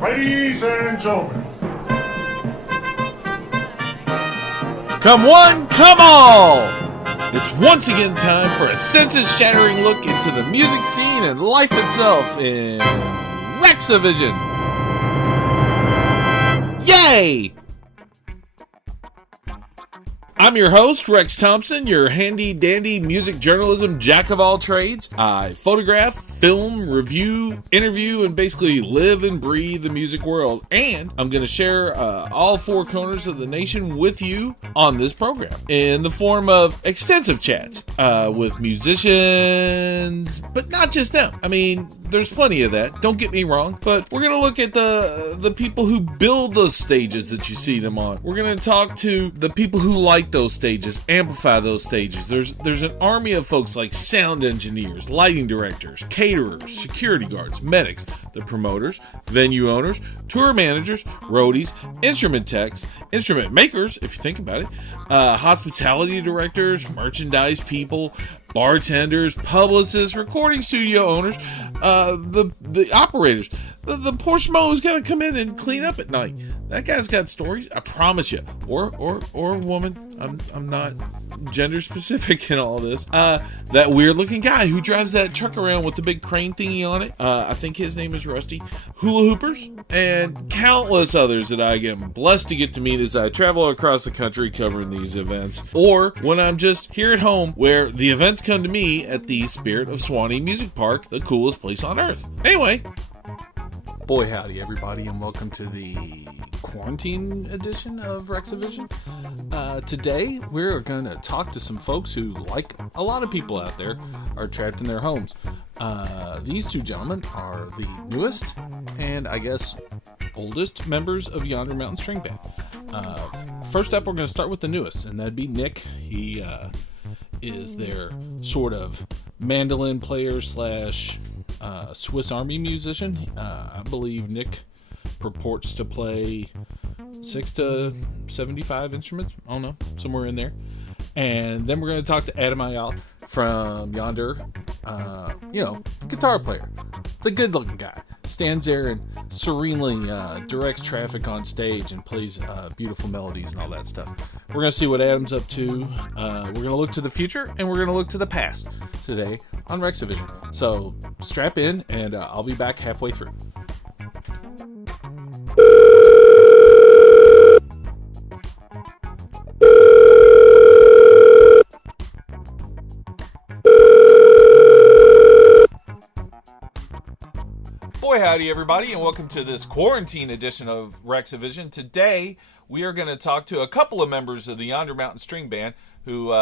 Ladies and gentlemen. Come one, come all! It's once again time for a senses-shattering look into the music scene and life itself in Rexavision. Yay! I'm your host, Rex Thompson, your handy-dandy music journalism jack of all trades. I photograph, film, review, interview, and basically live and breathe the music world. And I'm going to share all four corners of the nation with you on this program in the form of extensive chats with musicians, but not just them. I mean, there's plenty of that, don't get me wrong, but we're going to look at the people who build those stages that you see them on. We're going to talk to the people who light those stages, amplify those stages. There's an army of folks like sound engineers, lighting directors, caterers, security guards, medics, the promoters, venue owners, tour managers, roadies, instrument techs, instrument makers, if you think about it, hospitality directors, merchandise people, bartenders, publicists, recording studio owners, the operators, the poor schmo who's got to come in and clean up at night. That guy's got stories, I promise you. Or a woman. I'm not gender specific in all this. That weird looking guy who drives that truck around with the big crane thingy on it. I think his name is Rusty. Hula hoopers and countless others that I am blessed to get to meet as I travel across the country covering these events, or when I'm just here at home where the events come to me at the Spirit of Swanee Music Park, the coolest place on earth. Anyway, boy howdy everybody, and welcome to the quarantine edition of Rexavision. Today we're going to talk to some folks who, like a lot of people out there, are trapped in their homes. These two gentlemen are the newest and I guess oldest members of Yonder Mountain String Band. First up, we're going to start with the newest, and that'd be Nick. He is their sort of mandolin player slash Swiss Army musician. I believe Nick purports to play 6 to 75 instruments. I don't know, somewhere in there. And then we're going to talk to Aijala from Yonder. Guitar player, the good-looking guy, stands there and serenely directs traffic on stage and plays beautiful melodies and all that stuff. We're going to see what Adam's up to. We're going to look to the future, and we're going to look to the past today on Rexavision. So strap in, and I'll be back halfway through. Boy howdy everybody, and welcome to this quarantine edition of Rexavision. Today we are going to talk to a couple of members of the Yonder Mountain String Band who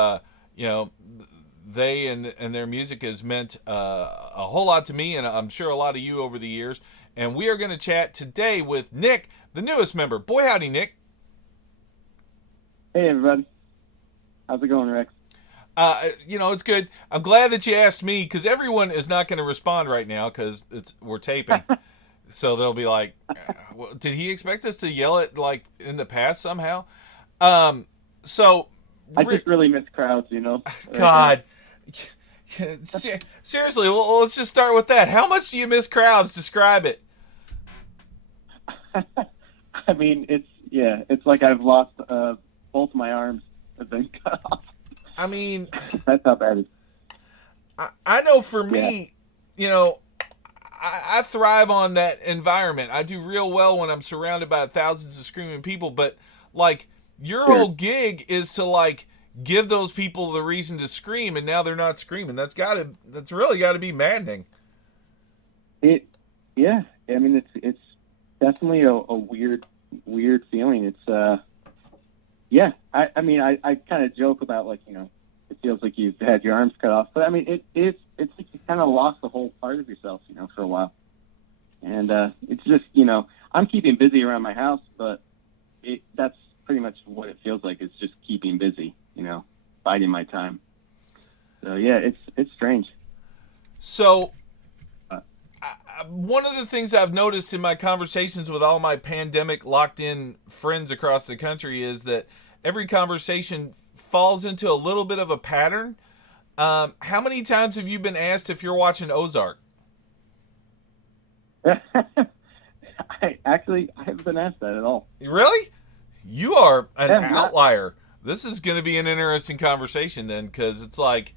they and their music has meant a whole lot to me, and I'm sure a lot of you over the years. And we are going to chat today with Nick, the newest member. Boy howdy, Nick. Hey everybody, how's it going, Rex? It's good. I'm glad that you asked me, because everyone is not going to respond right now because we're taping. So they'll be like, did he expect us to yell it like in the past somehow? I just really miss crowds, God. Seriously, well, let's just start with that. How much do you miss crowds? Describe it. I mean, it's like I've lost both my arms have been cut off. I mean, that's how bad it is. I know for me, I thrive on that environment. I do real well when I'm surrounded by thousands of screaming people, but like your whole gig is to like give those people the reason to scream, and now they're not screaming. That's really gotta be maddening. I mean, it's definitely a weird feeling. It's I mean, I kind of joke about it feels like you've had your arms cut off, but I mean, it's like you kind of lost the whole part of yourself, for a while. And it's just, I'm keeping busy around my house, but that's pretty much what it feels like. It's just keeping busy, biding my time. So yeah, it's strange. So one of the things I've noticed in my conversations with all my pandemic locked in friends across the country is that every conversation falls into a little bit of a pattern. How many times have you been asked if you're watching Ozark? I haven't been asked that at all. Really? You are an Yeah, not. outlier. This is going to be an interesting conversation then, because it's like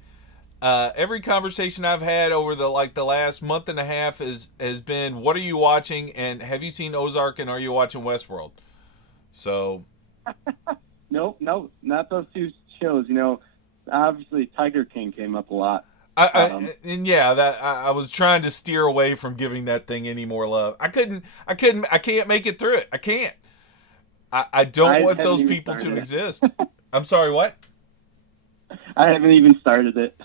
every conversation I've had over the last month and a half has been, what are you watching, and have you seen Ozark, and are you watching Westworld? So Nope, not those two shows. Obviously Tiger King came up a lot. I was trying to steer away from giving that thing any more love. I can't make it through it. I can't. I don't want those people to exist. I'm sorry, what? I haven't even started it.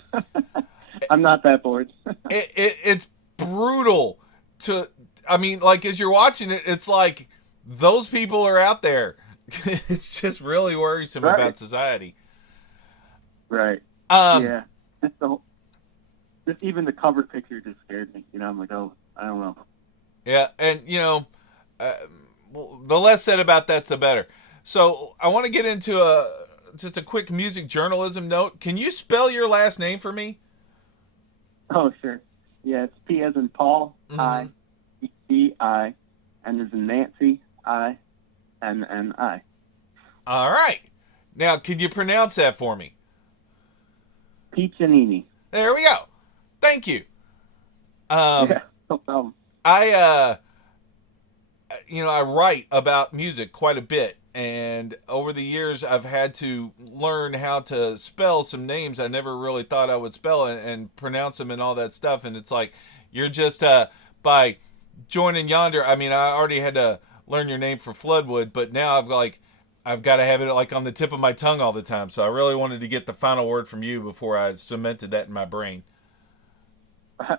I'm not that bored. It's brutal as you're watching it, it's like those people are out there. It's just really worrisome about society. Right. Yeah. Just even the cover picture just scared me. I'm like, oh, I don't know. Yeah, and the less said about that's the better. So I want to get into just a quick music journalism note. Can you spell your last name for me? Oh, sure. Yeah, it's P as in Paul, I, E, I, N as in Nancy, I, N, N, I. All right. Now, can you pronounce that for me? Piccininni. There we go. Thank you. Yeah, no problem. I write about music quite a bit, and over the years I've had to learn how to spell some names I never really thought I would spell and pronounce them and all that stuff. And it's like, you're just by joining Yonder. I mean, I already had to learn your name for Floodwood, but now I've got to have it like on the tip of my tongue all the time. So I really wanted to get the final word from you before I cemented that in my brain.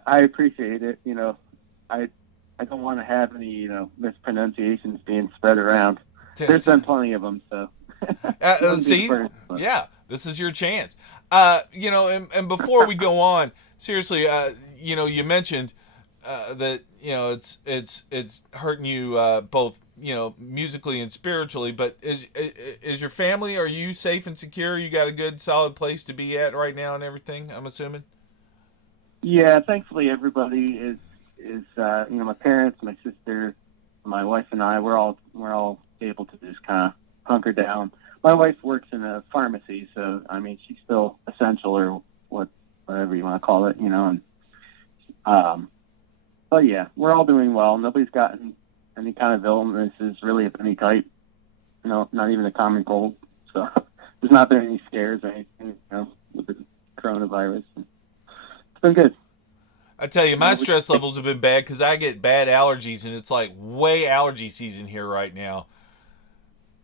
I appreciate it. I don't want to have any, mispronunciations being spread around. There's been plenty of them, so. See, yeah, this is your chance. And before we go on, seriously, you mentioned that it's hurting you both, musically and spiritually. But is your family? Are you safe and secure? You got a good, solid place to be at right now and everything, I'm assuming. Yeah, thankfully everybody is my parents, my sister, my wife, and I. We're all able to just kind of hunker down. My wife works in a pharmacy, so I mean she's still essential, or whatever you want to call it, And but yeah, we're all doing well. Nobody's gotten any kind of illnesses really of any type. Not even a common cold. So there's not been any scares or anything, with the coronavirus. It's been good. I tell you, my stress levels have been bad because I get bad allergies, and it's like way allergy season here right now.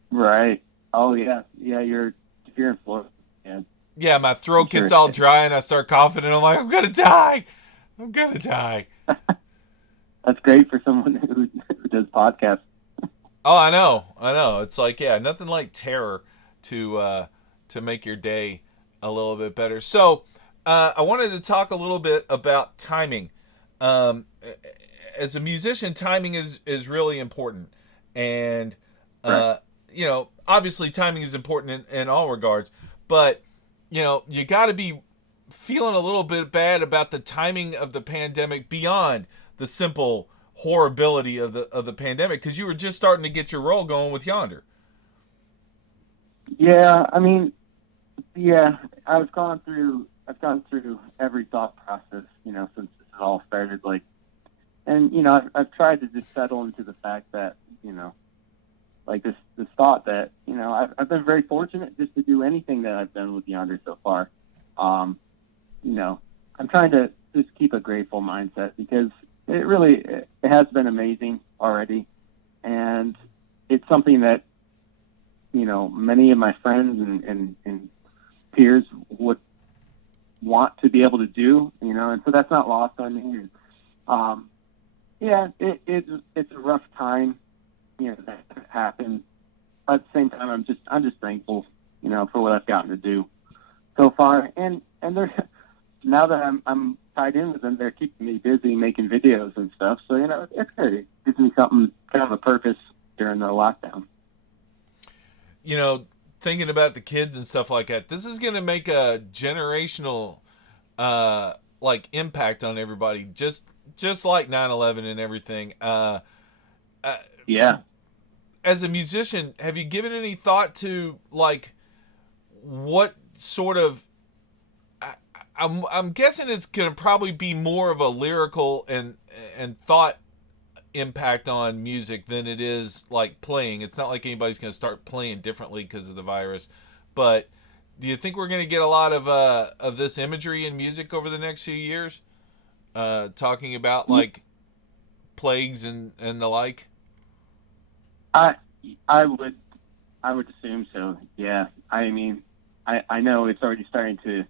Right. Oh yeah. Yeah. If you're in Florida. Yeah. Yeah. My throat gets all dry, and I start coughing, and I'm like, I'm gonna die. That's great for someone who does podcasts. Oh, I know. It's like, yeah, nothing like terror to make your day a little bit better. So. I wanted to talk a little bit about timing. As a musician, timing is really important. And, obviously timing is important in all regards. But, you got to be feeling a little bit bad about the timing of the pandemic beyond the simple horribility of the pandemic, because you were just starting to get your roll going with Yonder. Yeah, I mean, I've gone through every thought process, since this all started, and, I've tried to just settle into the fact that, this thought that, I've been very fortunate just to do anything that I've done with Yonder so far. I'm trying to just keep a grateful mindset, because it has been amazing already. And it's something that, many of my friends and peers would want to be able to do, and so that's not lost on me. It's a rough time, that happened. But at the same time, I'm just thankful, for what I've gotten to do so far. And they're, now that I'm tied in with them, they're keeping me busy making videos and stuff. So, it's good. It gives me something, kind of a purpose during the lockdown. Thinking about the kids and stuff like that, this is going to make a generational impact on everybody, just like 9/11 and everything. Yeah. As a musician, have you given any thought to like what sort of? I'm guessing it's going to probably be more of a lyrical and thought impact on music than it is like playing. It's not like anybody's going to start playing differently because of the virus, but do you think we're going to get a lot of this imagery in music over the next few years? Talking about like plagues and the like. I I would assume so. Yeah. I mean, I know it's already starting to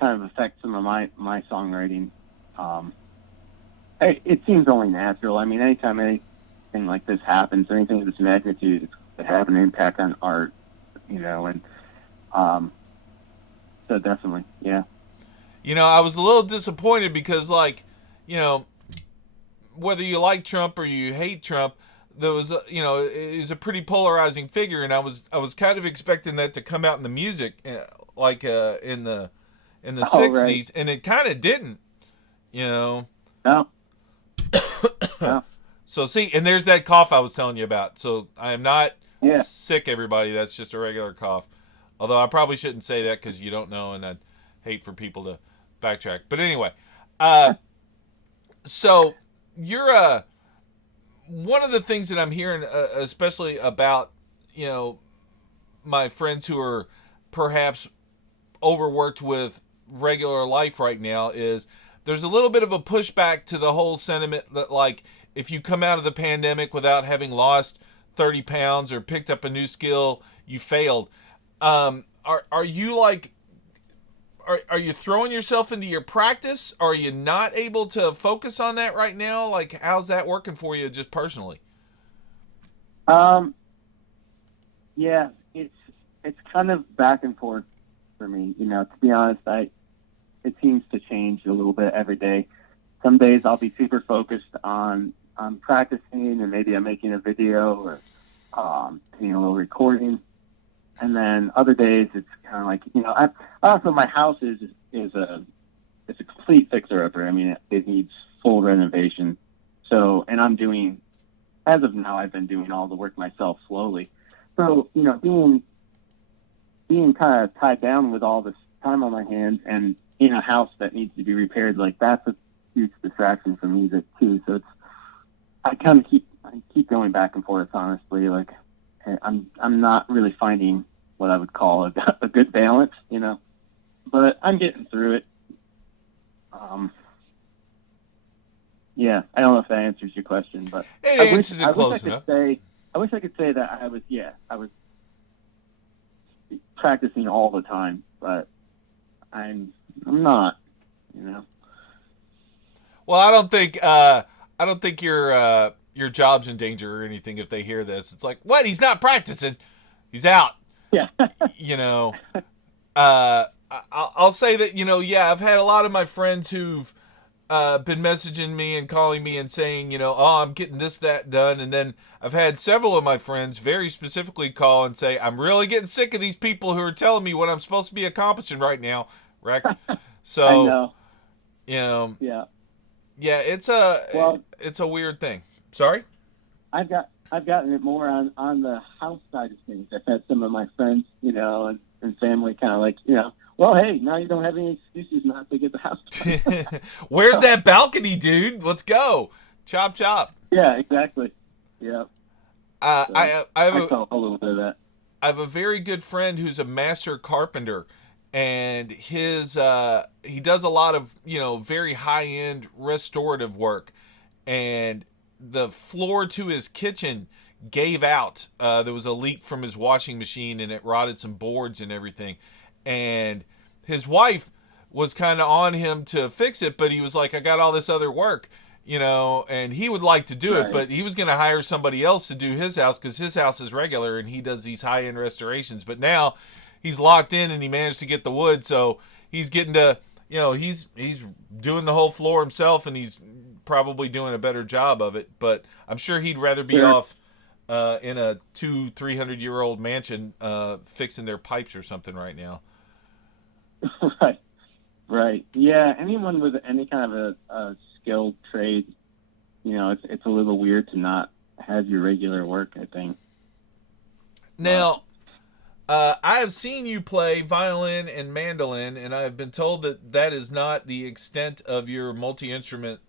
kind of affect some of my songwriting. It seems only natural. I mean, anytime anything like this happens, anything of this magnitude, it's going to have an impact on art, and so definitely, yeah. I was a little disappointed because, like, whether you like Trump or you hate Trump, there was, he's a pretty polarizing figure, and I was kind of expecting that to come out in the music, like in the '60s, right. and it kind of didn't, No. No. So see, and there's that cough I was telling you about. So I am not Yeah. sick, everybody. That's just a regular cough. Although I probably shouldn't say that because you don't know, and I'd hate for people to backtrack. But anyway, so you're one of the things that I'm hearing, especially about my friends who are perhaps overworked with regular life right now, is there's a little bit of a pushback to the whole sentiment that, like, if you come out of the pandemic without having lost 30 pounds or picked up a new skill, you failed. Are you like, are you throwing yourself into your practice? Are you not able to focus on that right now? Like, how's that working for you just personally? Yeah, it's kind of back and forth for me. To be honest, it seems to change a little bit every day. Some days I'll be super focused on practicing, and maybe I'm making a video or doing a little recording. And then other days it's kind of like, I also, my house is a complete fixer-upper. I mean, it needs full renovation. So, and I'm doing, as of now, I've been doing all the work myself slowly. So, being kind of tied down with all this time on my hands and in a house that needs to be repaired, like, that's a huge distraction from music too. So I kind of keep going back and forth, honestly. Like, I'm not really finding what I would call a good balance, but I'm getting through it. Yeah, I don't know if that answers your question, but I wish I could say that I was practicing all the time, but I'm not, Well, I don't think your job's in danger or anything if they hear this. It's like, what? He's not practicing. He's out. Yeah. I'll say that, I've had a lot of my friends who've been messaging me and calling me and saying, oh, I'm getting this, that done. And then I've had several of my friends very specifically call and say, I'm really getting sick of these people who are telling me what I'm supposed to be accomplishing right now, Rex. So, I know. Yeah, Yeah. it's a weird thing. Sorry? I've gotten it more on the house side of things. I've had some of my friends, and family kind of like, well, hey, now you don't have any excuses not to get the house done. Where's that balcony, dude? Let's go. Chop, chop. Yeah, exactly. Yeah. I felt a little bit of that. I have a very good friend who's a master carpenter, and he does a lot of, very high-end restorative work, and the floor to his kitchen gave out. There was a leak from his washing machine, and it rotted some boards and everything. And his wife was kind of on him to fix it, but he was like, I got all this other work, and he would like to do it, but he was going to hire somebody else to do his house because his house is regular and he does these high-end restorations. But now he's locked in and he managed to get the wood, so he's getting to, he's doing the whole floor himself, and he's probably doing a better job of it. But I'm sure he'd rather be off in a 200-300-year-old mansion fixing their pipes or something right now. Right. Yeah. Anyone with any kind of a skilled trade, it's a little weird to not has your regular work, I think. Now, I have seen you play violin and mandolin, and I have been told that that is not the extent of your multi-instrument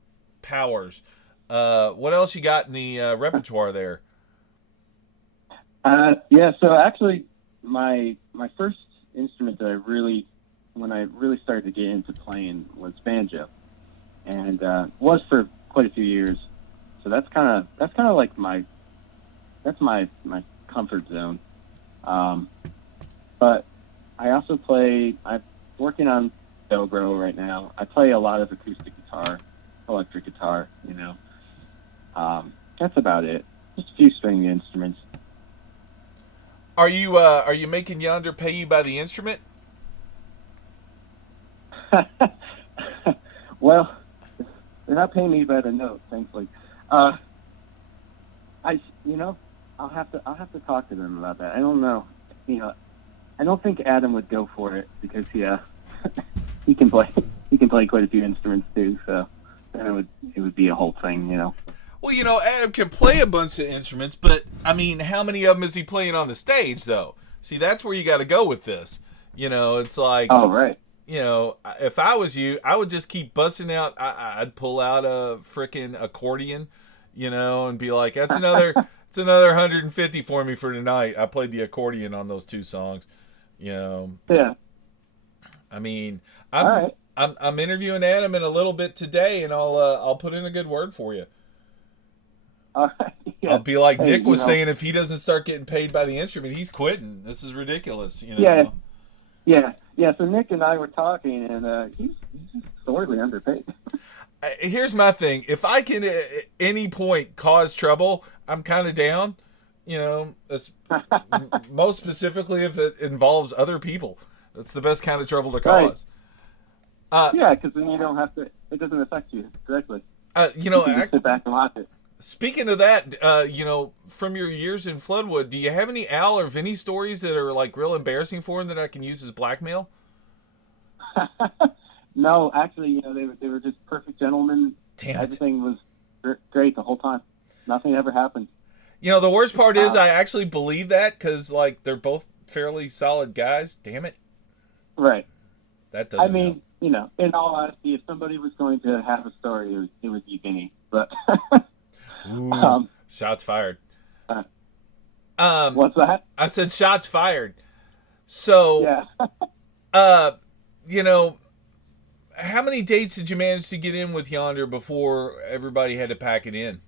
powers. What else you got in the repertoire there? Yeah, so actually, my first instrument that when I really started to get into playing was banjo, and was for quite a few years. So that's kind of like my comfort zone. But I also I'm working on dobro right now. I play a lot of acoustic guitar, electric guitar, That's about it. Just a few string instruments. Are you making Yonder pay you by the instrument? Well, they're not paying me by the note, thankfully. I'll have to talk to them about that. I don't know. I don't think Adam would go for it because he can play quite a few instruments too. So then it would be a whole thing, Well, Adam can play a bunch of instruments, but I mean, how many of them is he playing on the stage though? See, that's where you got to go with this. It's like, oh right. If I was you, I would just keep busting out. I'd pull out a freaking accordion, and be like, it's another 150 for me for tonight. I played the accordion on those two songs, Yeah. I mean, All right. I'm interviewing Adam in a little bit today, and I'll put in a good word for you. Yeah. I'll be like Nick was saying, if he doesn't start getting paid by the instrument, he's quitting. This is ridiculous. Yeah. So Nick and I were talking, and he's just sorely underpaid. Here's my thing: if I can at any point cause trouble, I'm kind of down. Most specifically if it involves other people. That's the best kind of trouble to cause. Right. Yeah, because then you don't have to. It doesn't affect you directly. You can just sit back and watch it. Speaking of that, from your years in Floodwood, do you have any Al or Vinny stories that are like real embarrassing for him that I can use as blackmail? No, actually, they were just perfect gentlemen. Damn it. Everything was great the whole time. Nothing ever happened. The worst part is I actually believe that because like they're both fairly solid guys. Damn it. Right. That doesn't. I mean, in all honesty, if somebody was going to have a story, it would be Vinny. But Ooh, shots fired. What's that? I said shots fired. So, yeah. How many dates did you manage to get in with Yonder before everybody had to pack it in?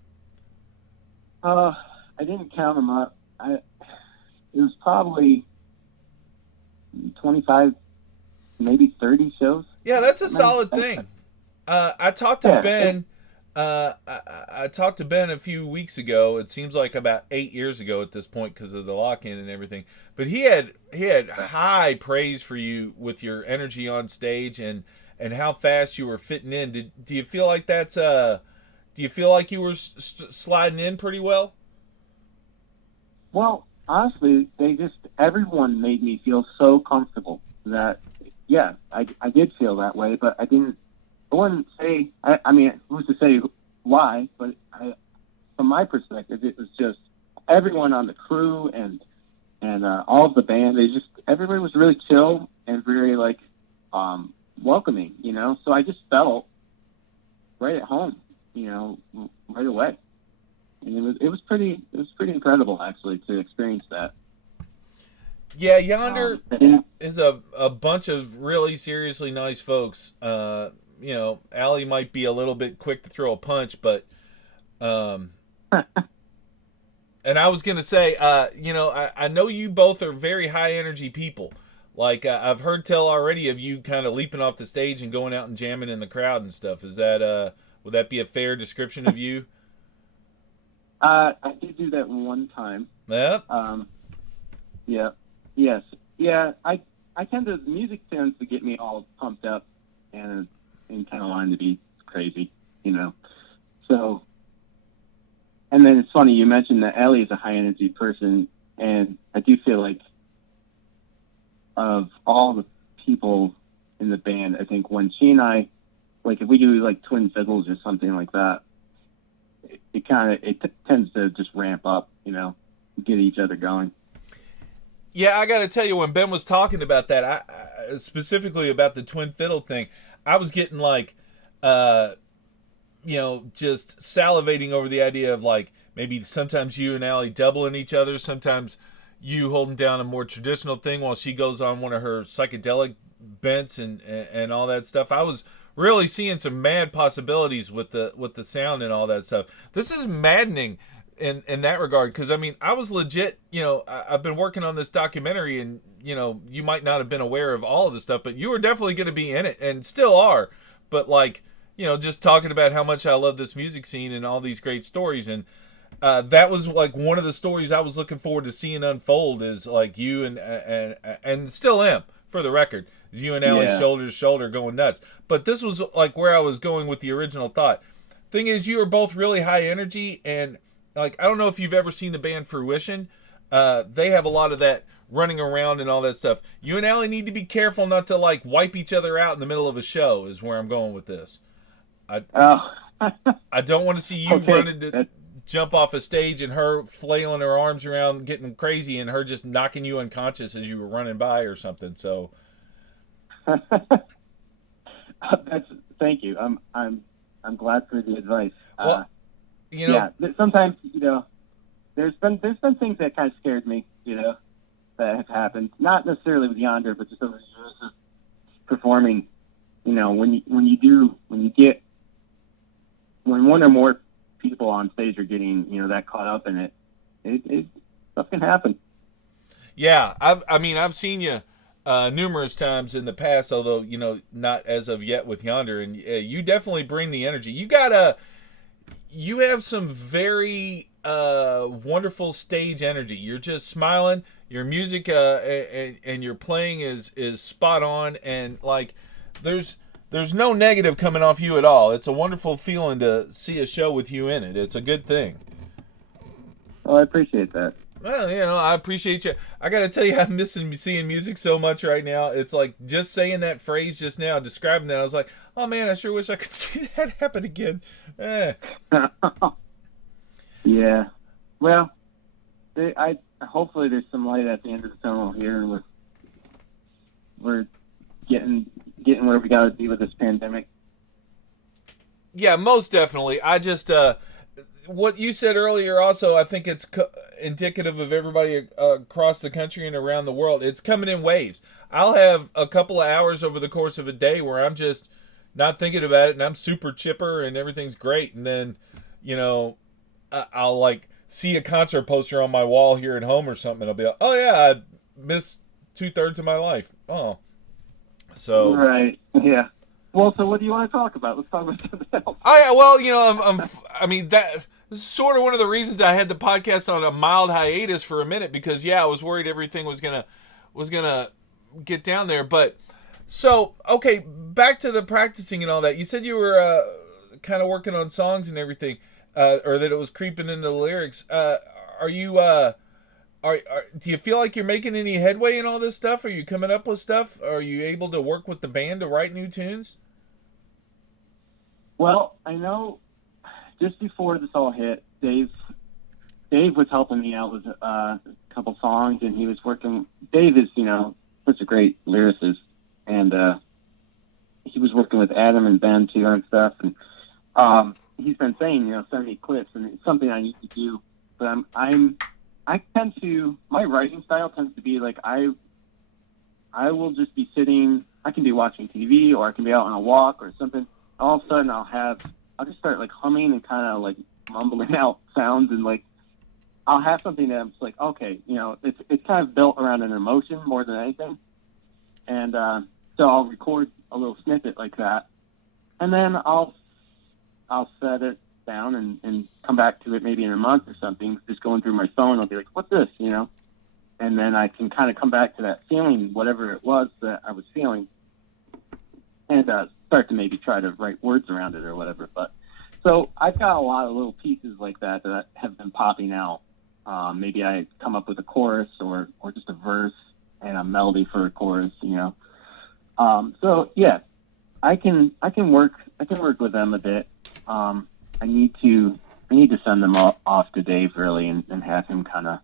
I didn't count them up. It was probably 25, maybe 30 shows. Yeah, that's a solid thing. I talked to Ben. I talked to Ben a few weeks ago. It seems like about 8 years ago at this point because of the lock-in and everything. But he had high praise for you with your energy on stage and how fast you were fitting in. Do you feel like that's do you feel like you were sliding in pretty well? Well, honestly, everyone made me feel so comfortable that, yeah, I did feel that way, but I wouldn't say, I mean, who's to say why, but from my perspective, it was just everyone on the crew and all of the band, everybody was really chill and very, like, welcoming, so I just felt right at home, right away. And it was pretty incredible actually to experience that. Yeah, Yonder is a bunch of really seriously nice folks. Allie might be a little bit quick to throw a punch, but and I was gonna say, I know you both are very high energy people. Like I've heard tell already of you kind of leaping off the stage and going out and jamming in the crowd and stuff. Is that would that be a fair description of you? I did do that one time. Yeah. Yeah. Yes. Yeah. I the music tends to get me all pumped up and kind of wanting to be crazy, So, and then it's funny you mentioned that Ellie is a high energy person, and I do feel like of all the people in the band, I think when she and I, like if we do like twin fiddles or something like that, tends to just ramp up, get each other going. Yeah, I got to tell you, when Ben was talking about that, specifically about the twin fiddle thing, I was getting like, just salivating over the idea of like maybe sometimes you and Allie doubling each other, sometimes you holding down a more traditional thing while she goes on one of her psychedelic bents and all that stuff. I was really seeing some mad possibilities with the sound and all that stuff. This is maddening in that regard, because I mean, I was legit, I've been working on this documentary, and you might not have been aware of all of this stuff, but you were definitely going to be in it and still are. But like, just talking about how much I love this music scene and all these great stories, and that was like one of the stories I was looking forward to seeing unfold, is like you and still am, for the record, is you and Allie shoulder to shoulder going nuts. But this was like where I was going with the original thought. Thing is, you are both really high energy, and like, I don't know if you've ever seen the band Fruition. They have a lot of that running around and all that stuff. You and Allie need to be careful not to like wipe each other out in the middle of a show, is where I'm going with this. I don't want to see you running to jump off a stage and her flailing her arms around getting crazy and her just knocking you unconscious as you were running by or something. So thank you. I'm glad for the advice. Well, sometimes, there's been things that kind of scared me, that have happened. Not necessarily with Yonder, but just over the years of performing. When one or more people on stage are getting, that caught up in it, stuff can happen. Yeah, I've seen you numerous times in the past, although not as of yet with Yonder, and you definitely bring the energy. You have some very wonderful stage energy. You're just smiling. Your music and your playing is spot on, and like there's no negative coming off you at all. It's a wonderful feeling to see a show with you in it. It's a good thing. Well, I appreciate that. Well, I appreciate you. I got to tell you, I'm missing seeing music so much right now. It's like just saying that phrase just now, describing that. I was like, oh man, I sure wish I could see that happen again. Yeah. Well, hopefully there's some light at the end of the tunnel here. We're getting where we got to be with this pandemic. Yeah, most definitely. I just what you said earlier also, I think it's indicative of everybody across the country and around the world. It's coming in waves. I'll have a couple of hours over the course of a day where I'm just not thinking about it and I'm super chipper and everything's great. And then, I'll like see a concert poster on my wall here at home or something, and I'll be like, oh yeah, I missed 2/3 of my life. Oh. So. Right. Yeah. Well, so what do you want to talk about? Let's talk about something else. This is sort of one of the reasons I had the podcast on a mild hiatus for a minute, because I was worried everything was gonna get down there. But so, okay, back to the practicing and all that. You said you were kind of working on songs and everything, or that it was creeping into the lyrics. Do you feel like you're making any headway in all this stuff? Are you coming up with stuff? Are you able to work with the band to write new tunes? Well, I know just before this all hit, Dave was helping me out with a couple songs, and he was working. Dave is, such a great lyricist, and he was working with Adam and Ben too and stuff. And he's been saying, send me clips, and it's something I need to do. But I tend to, my writing style tends to be like I will just be sitting. I can be watching TV, or I can be out on a walk or something. All of a sudden, I'll just start like humming and kind of like mumbling out sounds, and like I'll have something that I'm just like, okay, it's kind of built around an emotion more than anything, and so I'll record a little snippet like that, and then I'll set it down and come back to it maybe in a month or something. Just going through my phone, I'll be like, what's this, and then I can kind of come back to that feeling, whatever it was that I was feeling, and start to maybe try to write words around it or whatever. But so I've got a lot of little pieces like that have been popping out. Maybe I come up with a chorus or just a verse and a melody for a chorus, So yeah, I can work with them a bit. I need to need to send them off to Dave really and have him kind of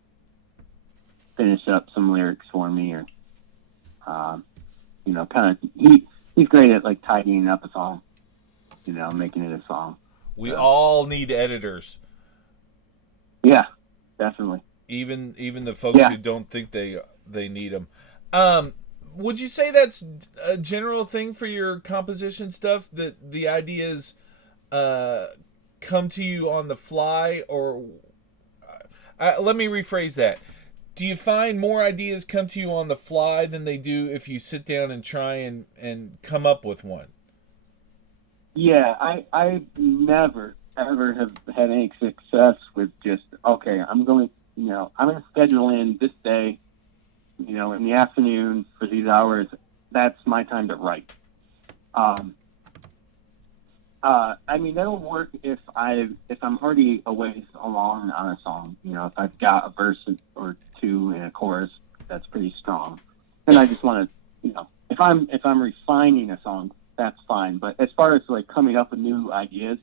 finish up some lyrics for me, or kind of he's great at like tidying up a song, making it a song. We all need editors. Yeah, definitely. Even the folks who don't think they need them. Would you say that's a general thing for your composition stuff, that the ideas come to you on the fly, or let me rephrase that. Do you find more ideas come to you on the fly than they do if you sit down and try and come up with one? Yeah, I never ever have had any success with just, okay, I'm going to schedule in this day, in the afternoon for these hours. That's my time to write. That'll work if I'm already a ways along on a song. If I've got a verse or two in a chorus that's pretty strong, then I just want to, if I'm refining a song, that's fine. But as far as like coming up with new ideas,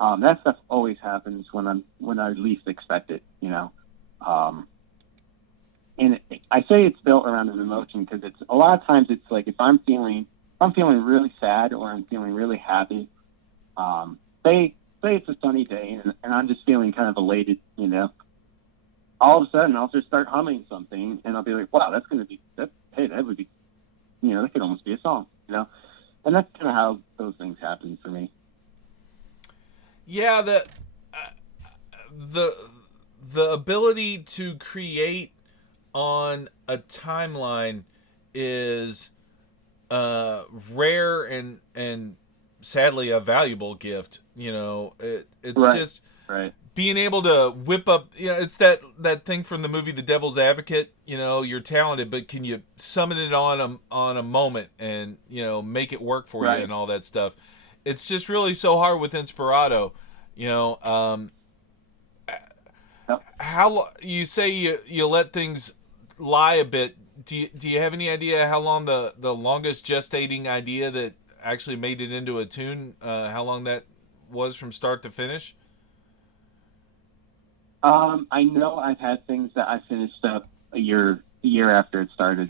that stuff always happens when I least expect it. And I say it's built around an emotion because it's a lot of times it's like if I'm feeling really sad or I'm feeling really happy. Say it's a sunny day and I'm just feeling kind of elated, all of a sudden I'll just start humming something and I'll be like, wow, that would be, that could almost be a song, and that's kind of how those things happen for me. Yeah. The ability to create on a timeline is rare and sadly a valuable gift. It's right. just right. Being able to whip up. It's that thing from the movie The Devil's Advocate. You're talented, but can you summon it on a moment and make it work for right. you and all that stuff. It's just really so hard with Inspirato. How you say you let things lie a bit. Do you have any idea how long the longest gestating idea that actually made it into a tune, how long that was from start to finish? I know I've had things that I finished up a year after it started,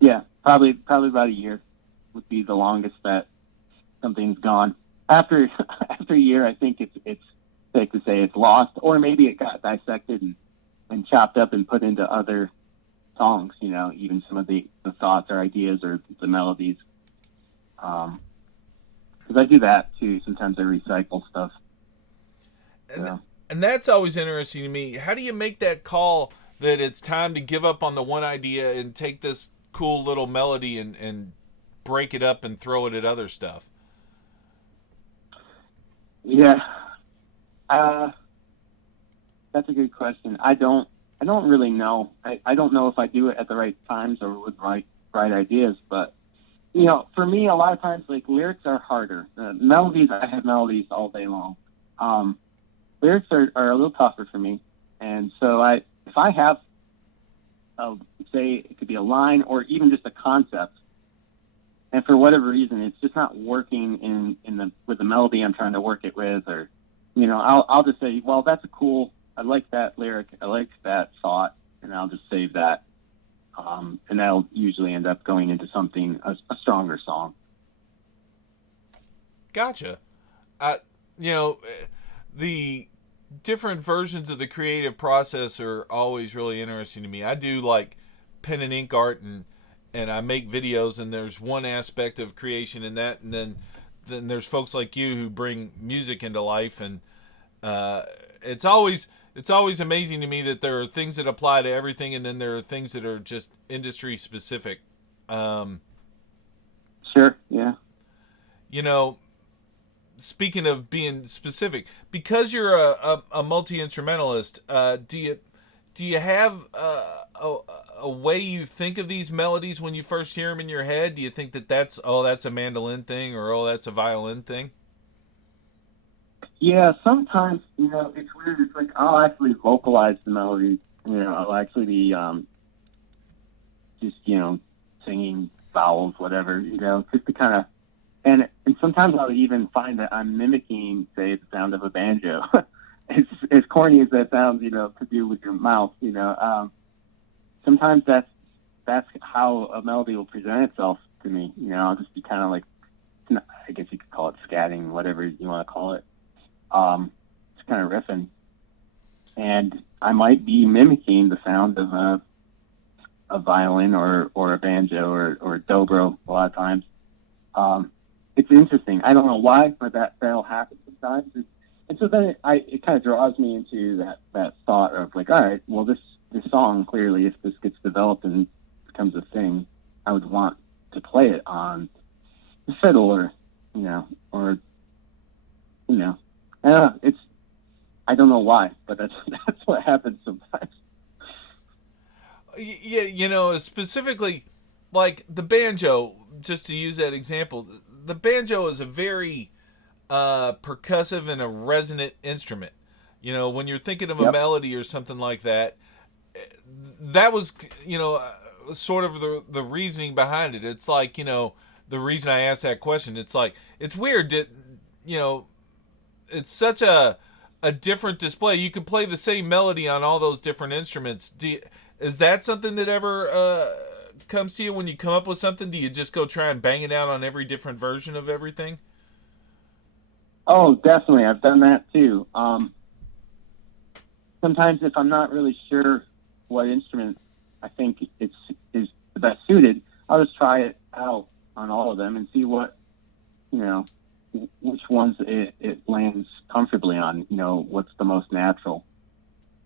Yeah, probably about a year would be the longest that something's gone. After a year, I think it's safe to say it's lost, or maybe it got dissected and chopped up and put into other songs, even some of the thoughts or ideas or the melodies. Because I do that too. Sometimes I recycle stuff. And that's always interesting to me. How do you make that call that it's time to give up on the one idea and take this cool little melody and break it up and throw it at other stuff? Yeah. That's a good question. I don't really know. I don't know if I do it at the right times or with right ideas, but for me, a lot of times, like, lyrics are harder. Melodies, I have melodies all day long. Lyrics are a little tougher for me, and so if I have, say, it could be a line or even just a concept, and for whatever reason it's just not working with the melody I'm trying to work it with, or I'll just say, well, that's I like that lyric, I like that thought, and I'll just save that. And that'll usually end up going into something, a stronger song. Gotcha. The different versions of the creative process are always really interesting to me. I do like pen and ink art, and I make videos, and there's one aspect of creation in that, and then there's folks like you who bring music into life, and it's always amazing to me that there are things that apply to everything, and then there are things that are just industry specific. Sure, yeah. Speaking of being specific, because you're a multi-instrumentalist, do you have a way you think of these melodies when you first hear them in your head? Do you think that's a mandolin thing, or that's a violin thing? Yeah, sometimes, it's weird. It's like I'll actually vocalize the melodies. I'll actually be just, singing vowels, whatever, just to kind of and sometimes I'll even find that I'm mimicking, say, the sound of a banjo. As corny as that sounds, to do with your mouth, sometimes that's how a melody will present itself to me. I'll just be kind of like, I guess you could call it scatting, whatever you want to call it. Just kind of riffing, and I might be mimicking the sound of a violin or a banjo or a dobro a lot of times. It's interesting. I don't know why, but that'll happen sometimes. And so then it kind of draws me into that thought of like, all right, well, this song, clearly, if this gets developed and becomes a thing, I would want to play it on the fiddle or I don't know why, but that's what happens sometimes. Yeah, specifically, like the banjo, just to use that example, the banjo is a very percussive and a resonant instrument. When you're thinking of a melody or something like that, that was, sort of the reasoning behind it. It's like, the reason I asked that question, it's like, it's weird that, it's such a different display. You can play the same melody on all those different instruments. Is that something that ever comes to you when you come up with something? Do you just go try and bang it out on every different version of everything? Oh, definitely. I've done that too. Sometimes if I'm not really sure what instrument I think is the best suited, I'll just try it out on all of them and see what, which ones it lands comfortably on, what's the most natural.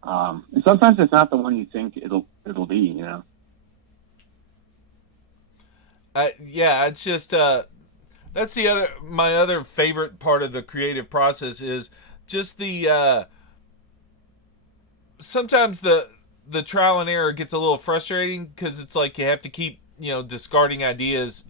And sometimes it's not the one you think it'll be, Yeah, it's just that's my other favorite part of the creative process is just the sometimes the trial and error gets a little frustrating because it's like you have to keep discarding ideas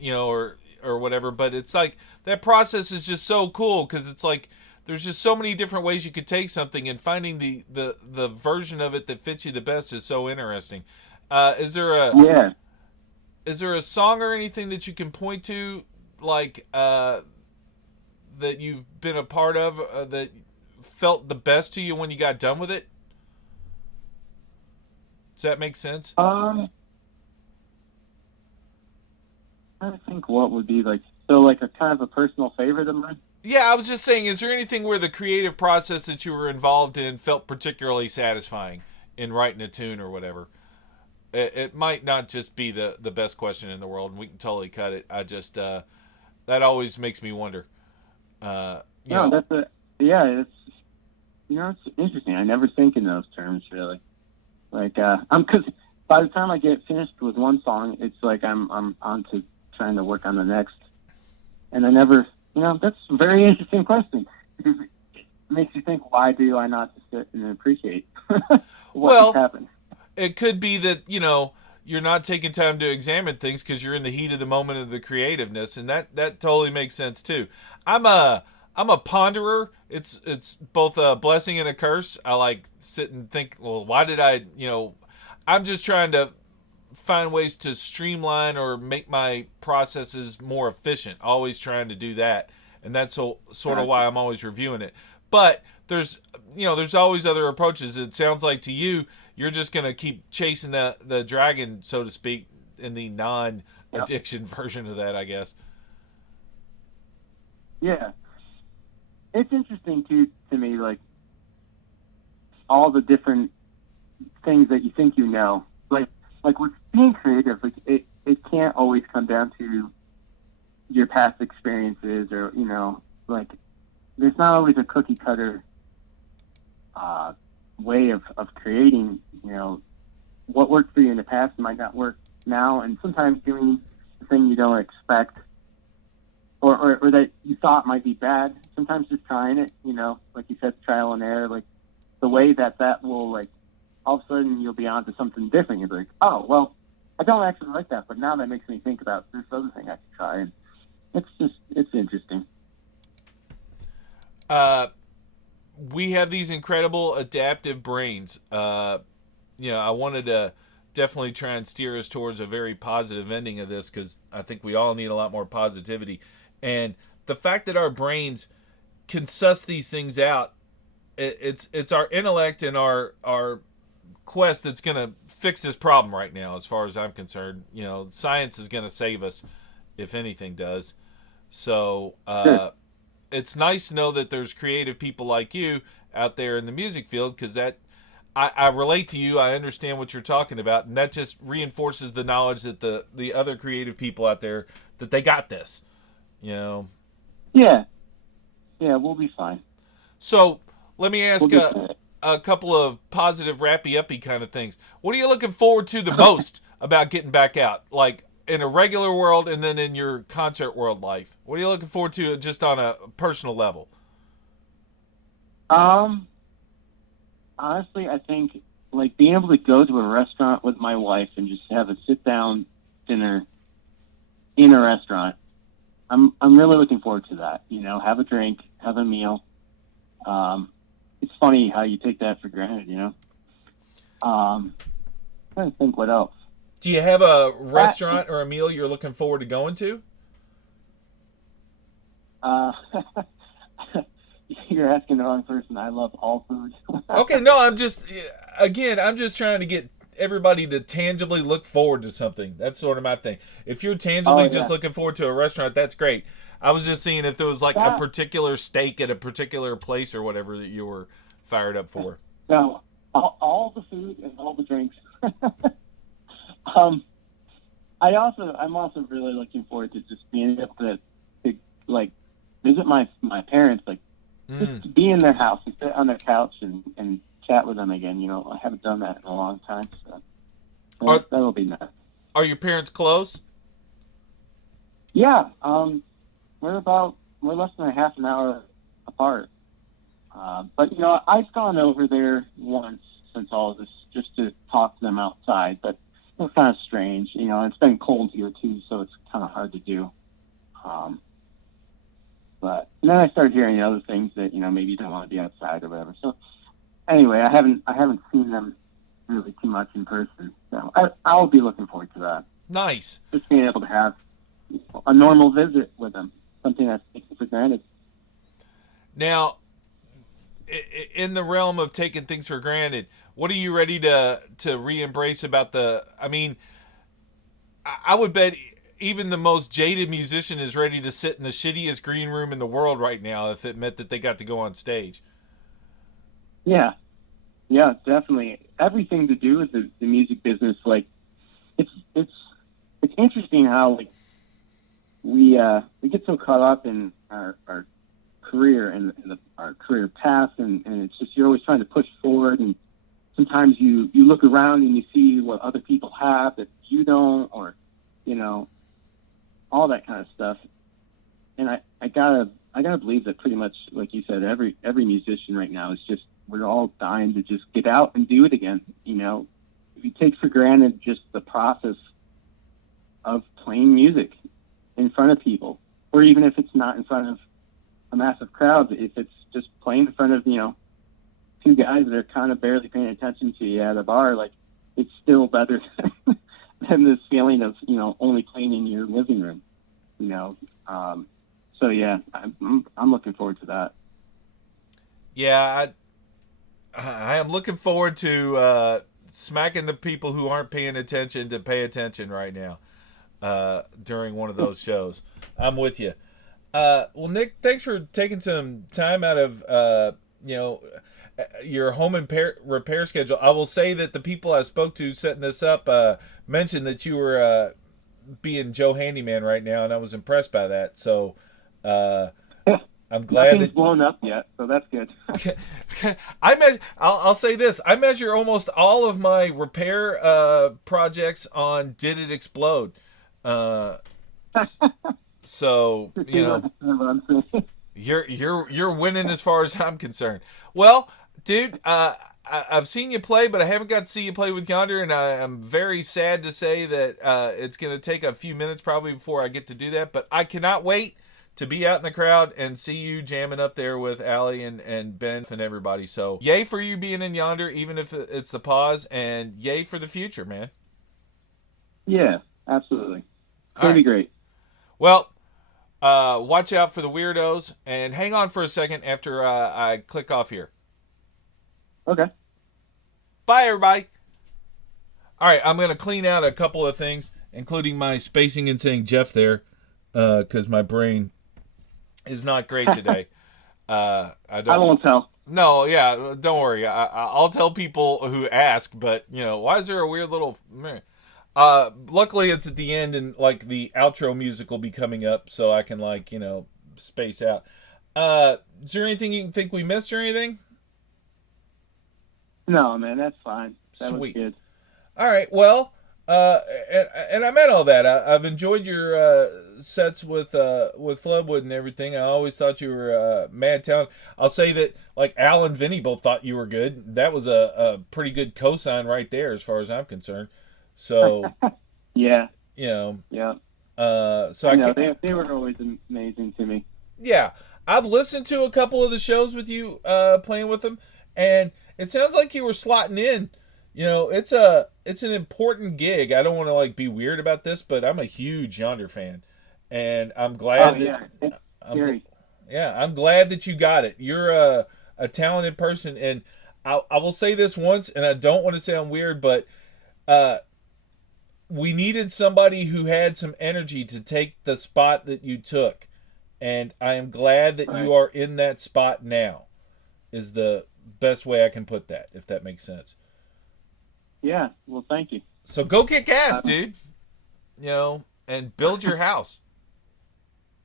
or whatever, but it's like that process is just so cool because it's like there's just so many different ways you could take something, and finding the version of it that fits you the best is so interesting. Is there a song or anything that you can point to, like that you've been a part of that felt the best to you when you got done with it? Does that make sense? I think what would be like a kind of a personal favorite of mine. Yeah, I was just saying, is there anything where the creative process that you were involved in felt particularly satisfying in writing a tune or whatever? It might not just be the best question in the world, and we can totally cut it. I just that always makes me wonder. It's it's interesting. I never think in those terms really. Like because by the time I get finished with one song, it's like I'm on to trying to work on the next, and I never. That's a very interesting question because it makes you think, why do I not just sit and appreciate what's happened? It could be that, you're not taking time to examine things because you're in the heat of the moment of the creativeness, and that totally makes sense too. I'm a ponderer. It's both a blessing and a curse. I like sit and think, well, why did I'm just trying to find ways to streamline or make my processes more efficient. Always trying to do that, and that's sort of why I'm always reviewing it. But there's always other approaches. It sounds like to you, you're just gonna keep chasing the dragon, so to speak, in the non-addiction version of that, I guess. Yeah, it's interesting to me, like all the different things that you think like with being creative, like it can't always come down to your past experiences or, like there's not always a cookie cutter way of creating, what worked for you in the past might not work now. And sometimes doing the thing you don't expect or that you thought might be bad, sometimes just trying it, like you said, trial and error, like the way that will like, all of a sudden you'll be on to something different. You'll be like, oh, well, I don't actually like that, but now that makes me think about this other thing I could try. And it's interesting. We have these incredible adaptive brains. I wanted to definitely try and steer us towards a very positive ending of this because I think we all need a lot more positivity. And the fact that our brains can suss these things out, it's our intellect and our quest that's going to fix this problem right now, as far as I'm concerned. Science is going to save us, if anything does. So Sure. it's nice to know that there's creative people like you out there in the music field, because that I relate to you. I understand what you're talking about, and that just reinforces the knowledge that the other creative people out there, that they got this. You know. Yeah. Yeah, we'll be fine. So let me ask We'll be a couple of positive, rappy, uppy kind of things. What are you looking forward to the most about getting back out? Like in a regular world, and then in your concert world life. What are you looking forward to, just on a personal level? Um, Honestly, I think like being able to go to a restaurant with my wife and just have a sit down dinner in a restaurant. I'm really looking forward to that. Have a drink, have a meal. It's funny how you take that for granted. Trying to think what else. Do you have a restaurant or a meal you're looking forward to going to? Uh, you're asking the wrong person. I love all food. Okay, no, I'm just trying to get everybody to tangibly look forward to something. That's sort of my thing. If you're tangibly just looking forward to a restaurant, that's great. I was just seeing if there was like a particular steak at a particular place or whatever that you were fired up for. No, all the food and all the drinks. um, I'm also really looking forward to just being able to like visit my parents, like just be in their house and sit on their couch and chat with them again. I haven't done that in a long time, so that'll be nice. Are your parents close? Yeah, we're less than a half an hour apart. But I've gone over there once since all of this just to talk to them outside, but it was kind of strange. It's been cold here too, so it's kind of hard to do. But then I started hearing other things that maybe you don't want to be outside or whatever. So anyway, I haven't seen them really too much in person. So I'll be looking forward to that. Nice. Just being able to have a normal visit with them, something that's taken for granted. Now, in the realm of taking things for granted, what are you ready to re-embrace about the? I mean, I would bet even the most jaded musician is ready to sit in the shittiest green room in the world right now if it meant that they got to go on stage. Yeah, definitely. Everything to do with the music business, like it's interesting how like we get so caught up in our career and our career path, and it's just you're always trying to push forward, and sometimes you look around and you see what other people have that you don't, or all that kind of stuff. And I gotta believe that pretty much, like you said, every musician right now is just, we're all dying to just get out and do it again. If you take for granted just the process of playing music in front of people, or even if it's not in front of a massive crowd, if it's just playing in front of two guys that are kind of barely paying attention to you at a bar, like it's still better than this feeling of only playing in your living room. So yeah, I'm looking forward to that. Yeah, I am looking forward to smacking the people who aren't paying attention to pay attention right now during one of those shows. I'm with you. Well, Nick, thanks for taking some time out of your home repair schedule. I will say that the people I spoke to setting this up mentioned that you were being Joe Handyman right now, and I was impressed by that. So I'm glad Nothing's blown up yet, so that's good. I'll say this: I measure almost all of my repair projects on did it explode. So you're winning as far as I'm concerned. Well, dude, I've seen you play, but I haven't got to see you play with Yonder, and I'm very sad to say that it's going to take a few minutes probably before I get to do that. But I cannot wait to be out in the crowd and see you jamming up there with Allie and Ben and everybody. So yay for you being in Yonder, even if it's the pause, and yay for the future, man. Yeah, absolutely. It's going to be great. Well, Watch out for the weirdos, and hang on for a second after I click off here. Okay. Bye, everybody. All right, I'm going to clean out a couple of things, including my spacing and saying Jeff there, because my brain is not great today. I won't tell. No, yeah, don't worry. I'll tell people who ask, but, why is there a weird little... luckily, it's at the end, and, like, the outro music will be coming up, so I can, like, space out. Is there anything you think we missed or anything? No, man, that's fine. That Sweet. was good. All right, well, and I meant all that. I've enjoyed your sets with Floodwood and everything. I always thought you were mad talented. I'll say that, like, Al and Vinny both thought you were good. That was a pretty good cosign right there, as far as I'm concerned. So, yeah. Yeah. So I know they were always amazing to me. Yeah, I've listened to a couple of the shows with you playing with them, and it sounds like you were slotting in. It's an important gig. I don't want to, like, be weird about this, but I'm a huge Yonder fan, and I'm glad I'm glad that you got it. You're a talented person, and I will say this once, and I don't want to sound weird, but we needed somebody who had some energy to take the spot that you took, and I am glad that you are in that spot now, is the best way I can put that, if that makes sense. Yeah, well, thank you. So go kick ass, dude. And build your house.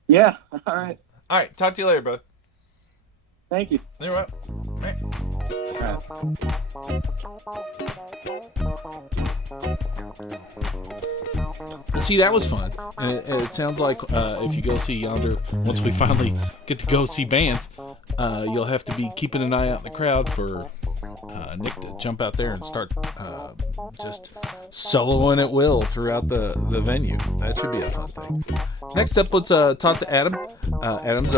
Yeah, all right. All right, talk to you later, brother. Thank you. You're welcome. All right. See, that was fun. And it sounds like if you go see Yonder, once we finally get to go see bands, you'll have to be keeping an eye out in the crowd for Nick to jump out there and start just soloing at will throughout the venue. That should be a fun thing. Next up, let's talk to Adam. Adam's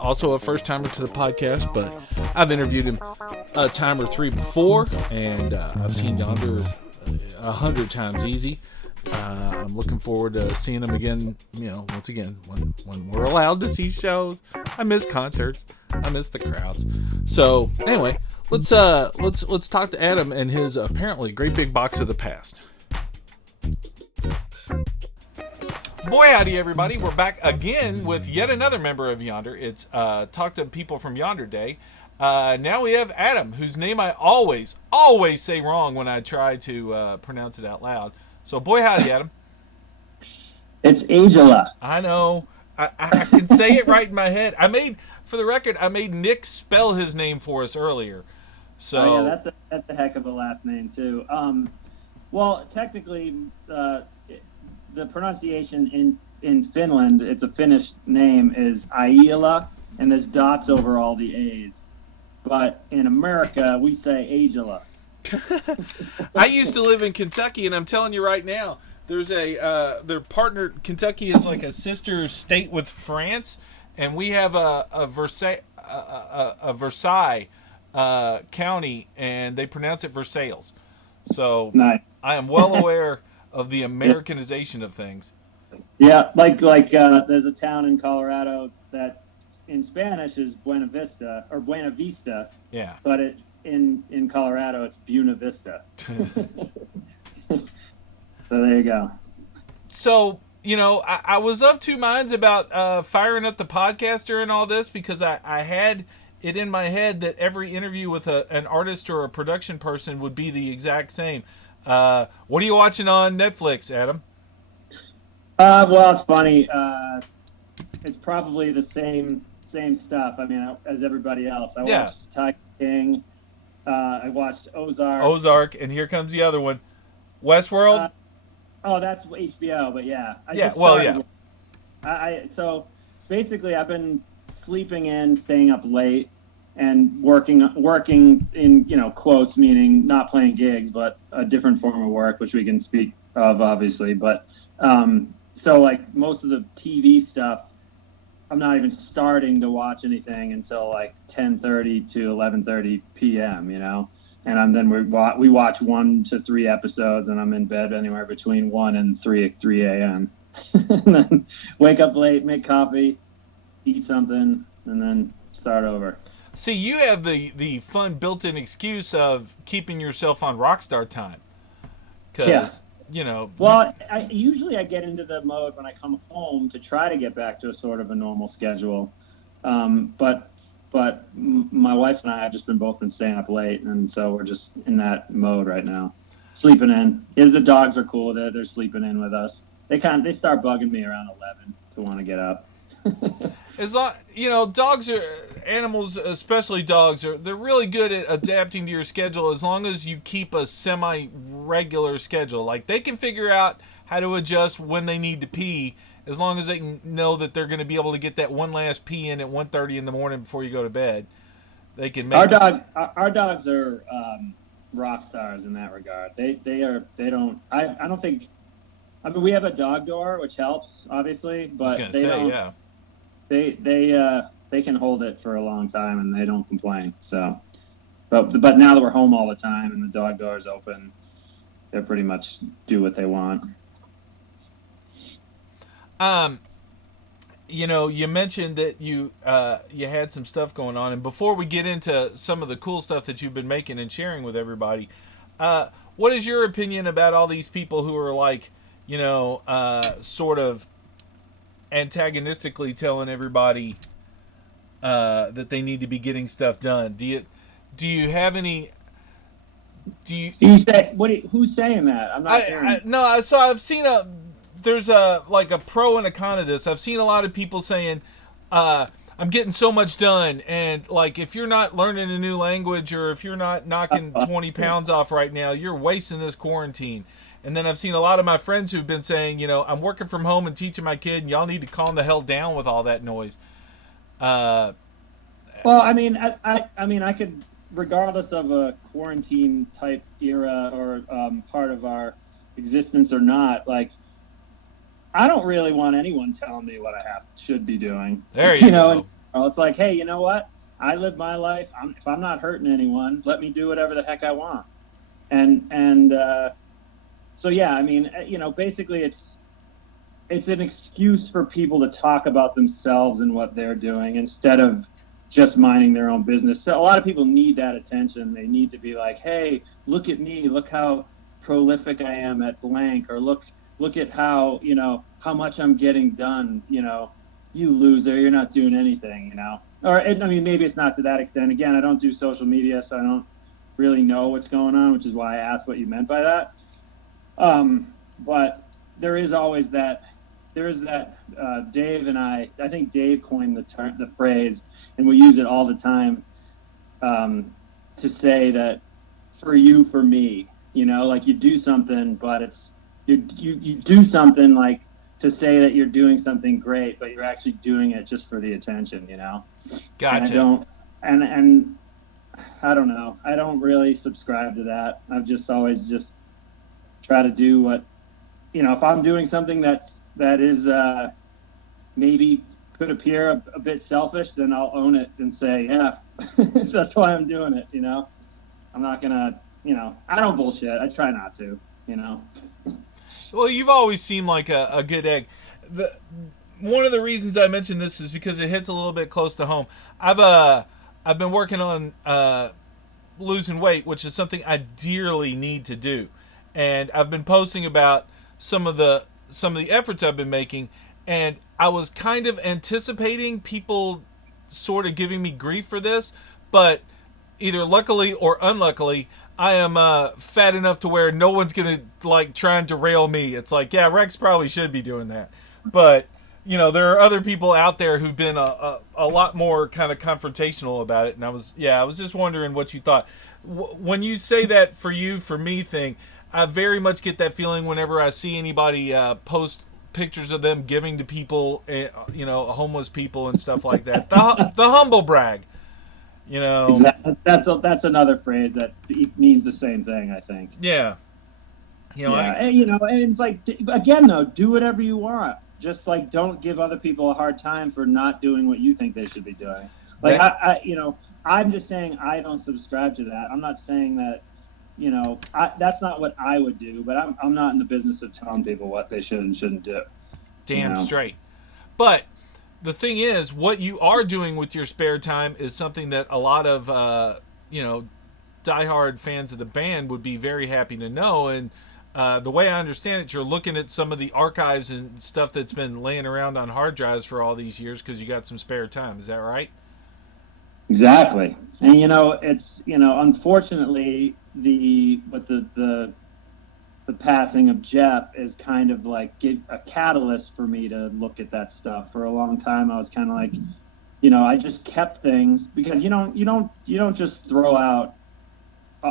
also a first-timer to the podcast, but I've interviewed him a time or three before, and I've seen Yonder 100 times easy. I'm looking forward to seeing him again, once again, when we're allowed to see shows. I miss concerts. I miss the crowds. So anyway, let's talk to Adam and his apparently great big box of the past. Boy, howdy, everybody. We're back again with yet another member of Yonder. It's Talk to People from Yonder Day. Now we have Adam, whose name I always say wrong when I try to pronounce it out loud. So, boy, howdy, Adam. It's Aijala. I know. I can say it right in my head. For the record, I made Nick spell his name for us earlier. So That's a heck of a last name too. Well, technically, the pronunciation in Finland, it's a Finnish name, is Aijala, and there's dots over all the A's. But in America, we say Aijala. I used to live in Kentucky, and I'm telling you right now, there's their partner. Kentucky is like a sister state with France, and we have a Versailles county, and they pronounce it Versailles. So nice. I am well aware of the Americanization of things. Yeah, like there's a town in Colorado that in Spanish is Buena Vista or Buena Vista. Yeah. But in Colorado it's Buena Vista. So there you go. So, I was of two minds about firing up the podcaster and all this because I had it in my head that every interview with an artist or a production person would be the exact same. What are you watching on Netflix, Adam? Well, it's funny. It's probably the same stuff. I mean, as everybody else. I watched Tiger King. I watched Ozark. And here comes the other one, Westworld. That's HBO. But yeah, So basically, I've been sleeping in, staying up late, and working in quotes, meaning not playing gigs, but a different form of work, which we can speak of, obviously. But so like most of the TV stuff, I'm not even starting to watch anything until like 10:30 to 11:30 p.m. And then we watch 1 to 3 episodes, and I'm in bed anywhere between 1 and 3 a.m. and then wake up late, make coffee, eat something, and then start over. See, you have the fun built-in excuse of keeping yourself on rockstar time. Because, Well, usually I get into the mode when I come home to try to get back to a sort of a normal schedule. But my wife and I have just both been staying up late, and so we're just in that mode right now, sleeping in. The dogs are cool; they're sleeping in with us. They start bugging me around 11 to want to get up. As long, dogs are animals, especially dogs they're really good at adapting to your schedule as long as you keep a semi-regular schedule. Like they can figure out how to adjust when they need to pee, as long as they know that they're going to be able to get that one last pee in at 1:30 in the morning before you go to bed. They can make our dogs are rock stars in that regard. I don't think. I mean, we have a dog door, which helps, obviously, but they can hold it for a long time and they don't complain. So, but now that we're home all the time and the dog door is open, they pretty much do what they want. You mentioned that you had some stuff going on, and before we get into some of the cool stuff that you've been making and sharing with everybody, what is your opinion about all these people who are like, sort of antagonistically telling everybody that they need to be getting stuff done? Do you have any? Who's saying that? I'm not hearing. No, so I've seen there's a pro and a con of this. I've seen a lot of people saying, I'm getting so much done, and like if you're not learning a new language or if you're not knocking 20 pounds off right now, you're wasting this quarantine. And then I've seen a lot of my friends who've been saying, I'm working from home and teaching my kid, and y'all need to calm the hell down with all that noise. Well, I mean, I could, regardless of a quarantine type era or part of our existence or not, like, I don't really want anyone telling me what I should be doing. There you go. It's like, hey, you know what? I live my life. If I'm not hurting anyone, let me do whatever the heck I want. So yeah, I mean, basically it's an excuse for people to talk about themselves and what they're doing instead of just minding their own business. So a lot of people need that attention. They need to be like, hey, look at me, look how prolific I am at blank, or look at how, how much I'm getting done, you loser, you're not doing anything, Or, I mean, maybe it's not to that extent. Again, I don't do social media, so I don't really know what's going on, which is why I asked what you meant by that. But there is always that, Dave and I think Dave coined the phrase, and we use it all the time, to say that for you, for me, like you do something, but you do something like to say that you're doing something great, but you're actually doing it just for the attention, Gotcha. And I don't know. I don't really subscribe to that. I've just always just try to do what, if I'm doing something that is maybe could appear a bit selfish, then I'll own it and say, yeah, that's why I'm doing it. I'm not gonna, I don't bullshit. I try not to, Well, you've always seemed like a good egg. One of the reasons I mentioned this is because it hits a little bit close to home. I've been working on losing weight, which is something I dearly need to do, and I've been posting about some of the efforts I've been making, and I was kind of anticipating people sort of giving me grief for this, but either luckily or unluckily, I am fat enough to where no one's gonna try and derail me. It's like, yeah, Rex probably should be doing that, but there are other people out there who've been a lot more kind of confrontational about it, and I was just wondering what you thought. When you say that for you, for me thing, I very much get that feeling whenever I see anybody post pictures of them giving to people, homeless people and stuff like that. The humble brag, Exactly. That's another phrase that means the same thing, I think. Yeah. And it's like, again, though, do whatever you want. Just don't give other people a hard time for not doing what you think they should be doing. I'm just saying I don't subscribe to that. I'm not saying that, that's not what I would do, but I'm not in the business of telling people what they should and shouldn't do. Damn straight. But the thing is, what you are doing with your spare time is something that a lot of diehard fans of the band would be very happy to know. And the way I understand it, you're looking at some of the archives and stuff that's been laying around on hard drives for all these years because you got some spare time. Is that right? Exactly. And it's unfortunately the passing of Jeff is kind of like a catalyst for me to look at that stuff. For a long time I was kind of like, I just kept things because you don't just throw out,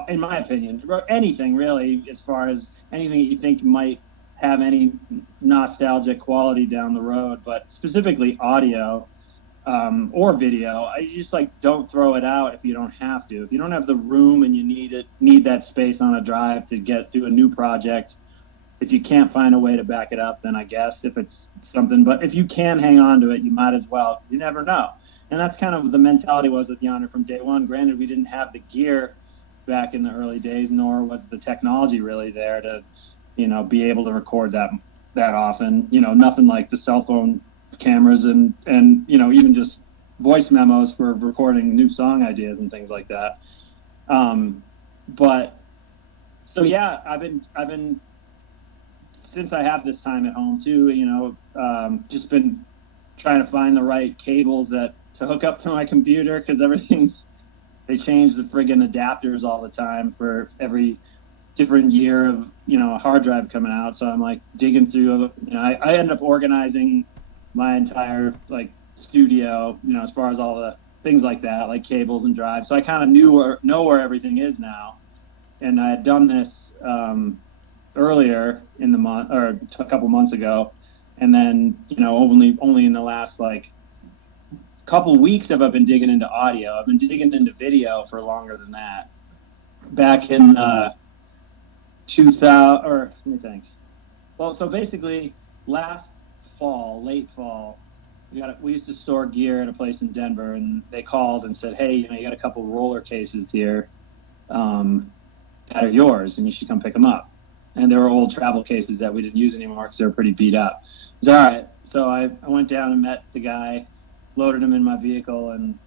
in my opinion, anything really, as far as anything that you think might have any nostalgic quality down the road, but specifically audio or video. I just don't throw it out if you don't have to. If you don't have the room and you need that space on a drive to do a new project, if you can't find a way to back it up, then I guess if it's something, but if you can hang on to it, you might as well, because you never know. And that's kind of the mentality was with Yonder from day one. Granted, we didn't have the gear back in the early days, nor was the technology really there to, be able to record that often. Nothing like the cell phone cameras and even just voice memos for recording new song ideas and things like that. But so yeah, I've been since I have this time at home too, just been trying to find the right cables to hook up to my computer, because they change the friggin' adapters all the time for every different year of a hard drive coming out. So I'm digging through. I end up organizing my entire studio, as far as all the things like that, like cables and drives. So I kind of know where everything is now. And I had done this earlier in the month, or a couple months ago, and then only in the last couple weeks have I been digging into audio. I've been digging into video for longer than that. Back in 2000, or let me think. Well, so basically late fall, we used to store gear at a place in Denver, and they called and said, hey, you got a couple roller cases here that are yours, and you should come pick them up. And they were old travel cases that we didn't use anymore because they were pretty beat up. It's all right. So I went down and met the guy, loaded them in my vehicle, and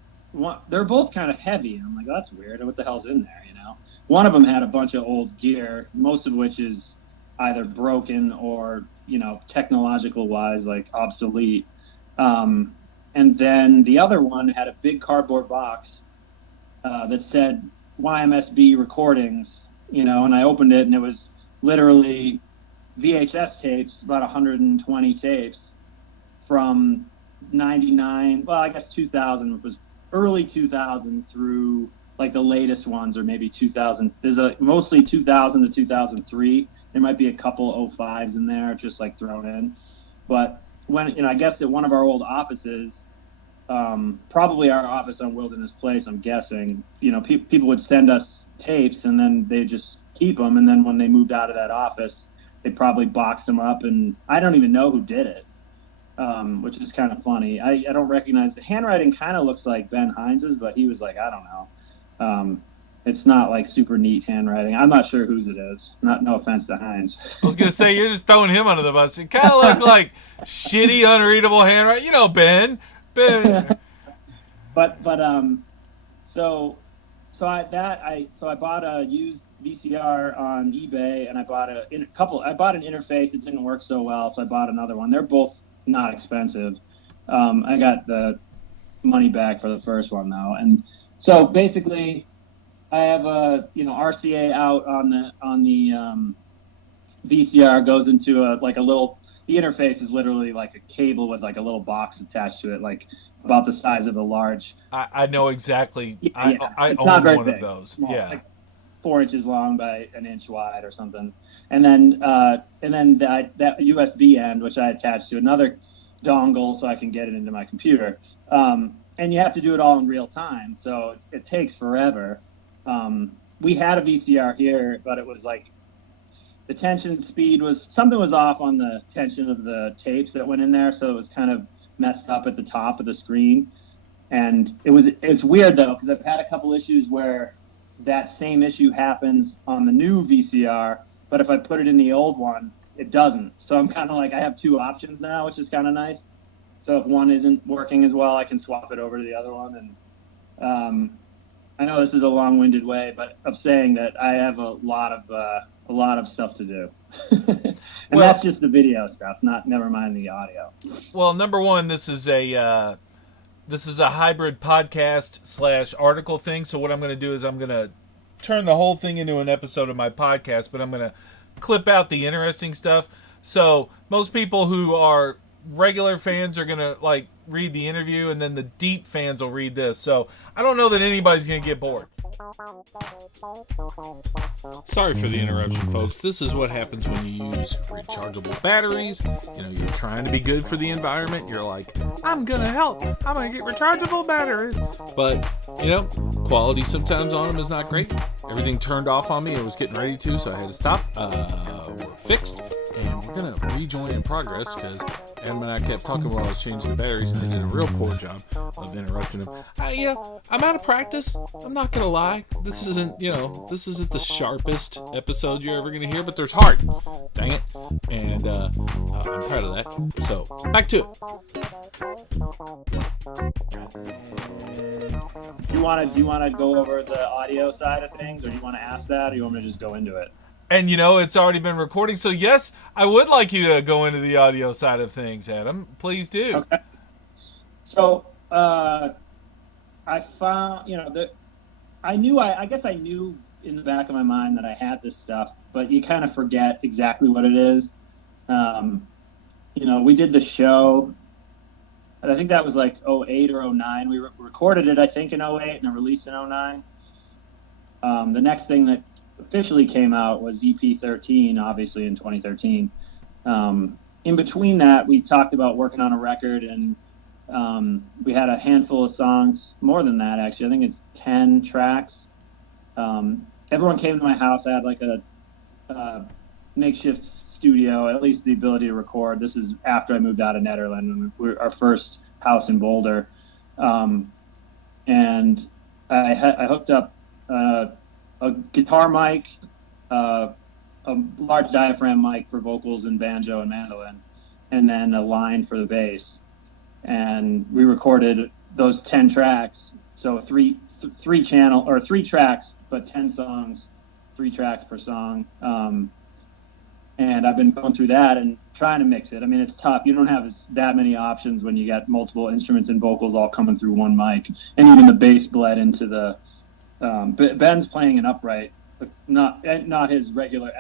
they're both kind of heavy. And I'm like, oh, that's weird. What the hell's in there, One of them had a bunch of old gear, most of which is either broken or, technological wise, obsolete. And then the other one had a big cardboard box that said YMSB recordings, and I opened it, and it was literally VHS tapes, about 120 tapes from 99, well, I guess 2000 was early 2000 through the latest ones, or maybe 2000. There's mostly 2000 to 2003. There might be a couple 05s in there, just thrown in. But when, I guess at one of our old offices, probably our office on Wilderness Place, I'm guessing, people would send us tapes, and then they just keep them. And then when they moved out of that office, they probably boxed them up, and I don't even know who did it, which is kind of funny. I don't recognize the handwriting. Kind of looks like Ben Hines's, but he was I don't know. It's not super neat handwriting. I'm not sure whose it is. No offense to Hines. I was gonna say, you're just throwing him under the bus. It kind of looked like shitty, unreadable handwriting. Ben. But so I bought a used VCR on eBay, and I bought an interface. It didn't work so well, so I bought another one. They're both not expensive. I got the money back for the first one though, and so basically, I have a RCA out on the VCR, goes into a little. The interface is literally a cable with a little box attached to it, about the size of a large. I know exactly. Yeah, I own one big, of those. Small, yeah, 4 inches long by an inch wide or something. And then that USB end, which I attached to another dongle so I can get it into my computer. And you have to do it all in real time, so it takes forever. We had a VCR here, but it was the tension speed something was off on the tension of the tapes that went in there, so it was kind of messed up at the top of the screen. And it's weird though, because I've had a couple issues where that same issue happens on the new VCR, but if I put it in the old one, it doesn't. So I'm kind of like, I have two options now, which is kind of nice. So if one isn't working as well, I can swap it over to the other one. And I know this is a long-winded way, but of saying that I have a lot of stuff to do. And that's just the video stuff, never mind the audio. Well, number one, this is a hybrid podcast / article thing. So what I'm going to do is I'm going to turn the whole thing into an episode of my podcast, but I'm going to clip out the interesting stuff. So most people who are regular fans are going to like read the interview, and then the deep fans will read this. So I don't know that anybody's going to get bored. Sorry for the interruption, folks. This is what happens when you use rechargeable batteries. You know, you're trying to be good for the environment. You're like, I'm gonna help. I'm gonna get rechargeable batteries. But, you know, quality sometimes on them is not great. Everything turned off on me. I was getting ready to, so I had to stop. We're fixed. And we're gonna rejoin in progress because Adam and I kept talking while I was changing the batteries, and I did a real poor job of interrupting him. I'm out of practice. I'm not gonna lie. This isn't the sharpest episode you're ever gonna hear, but there's heart. Dang it! And I'm proud of that. So back to it. Do you wanna go over the audio side of things, or do you want to ask that, or do you want me to just go into it? And, you know, it's already been recording. So, yes, I would like you to go into the audio side of things, Adam. Please do. Okay. So, I found, I guess I knew in the back of my mind that I had this stuff, but you kind of forget exactly what it is. We did the show, and I think that was like 08 or 09. We recorded it, I think, in 08 and it released in 09. The next thing that officially came out was EP13, obviously in 2013. In between that, we talked about working on a record, and we had a handful of songs, more than that actually. I think it's 10 tracks. Everyone came to my house. I had like a makeshift studio, at least the ability to record. This is after I moved out of Netherlands, our first house in Boulder. And I hooked up a guitar mic, a large diaphragm mic for vocals and banjo and mandolin, and then a line for the bass. And we recorded those 10 tracks. So three tracks, but 10 songs, 3 tracks per song. And I've been going through that and trying to mix it. I mean, it's tough. You don't have that many options when you got multiple instruments and vocals all coming through one mic, and even the bass bled into the. Ben's playing an upright, not his regular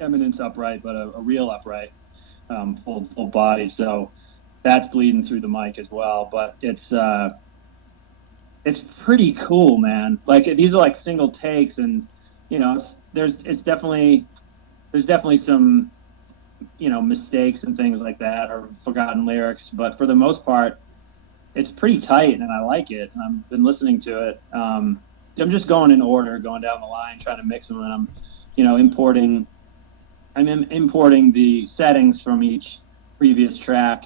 Eminence upright, but a real upright, full body. So that's bleeding through the mic as well. But it's pretty cool, man. Like, these are like single takes, and there's definitely some mistakes and things like that, or forgotten lyrics. But for the most part, it's pretty tight, and I like it. And I've been listening to it. I'm just going in order, going down the line, trying to mix them, and I'm importing the settings from each previous track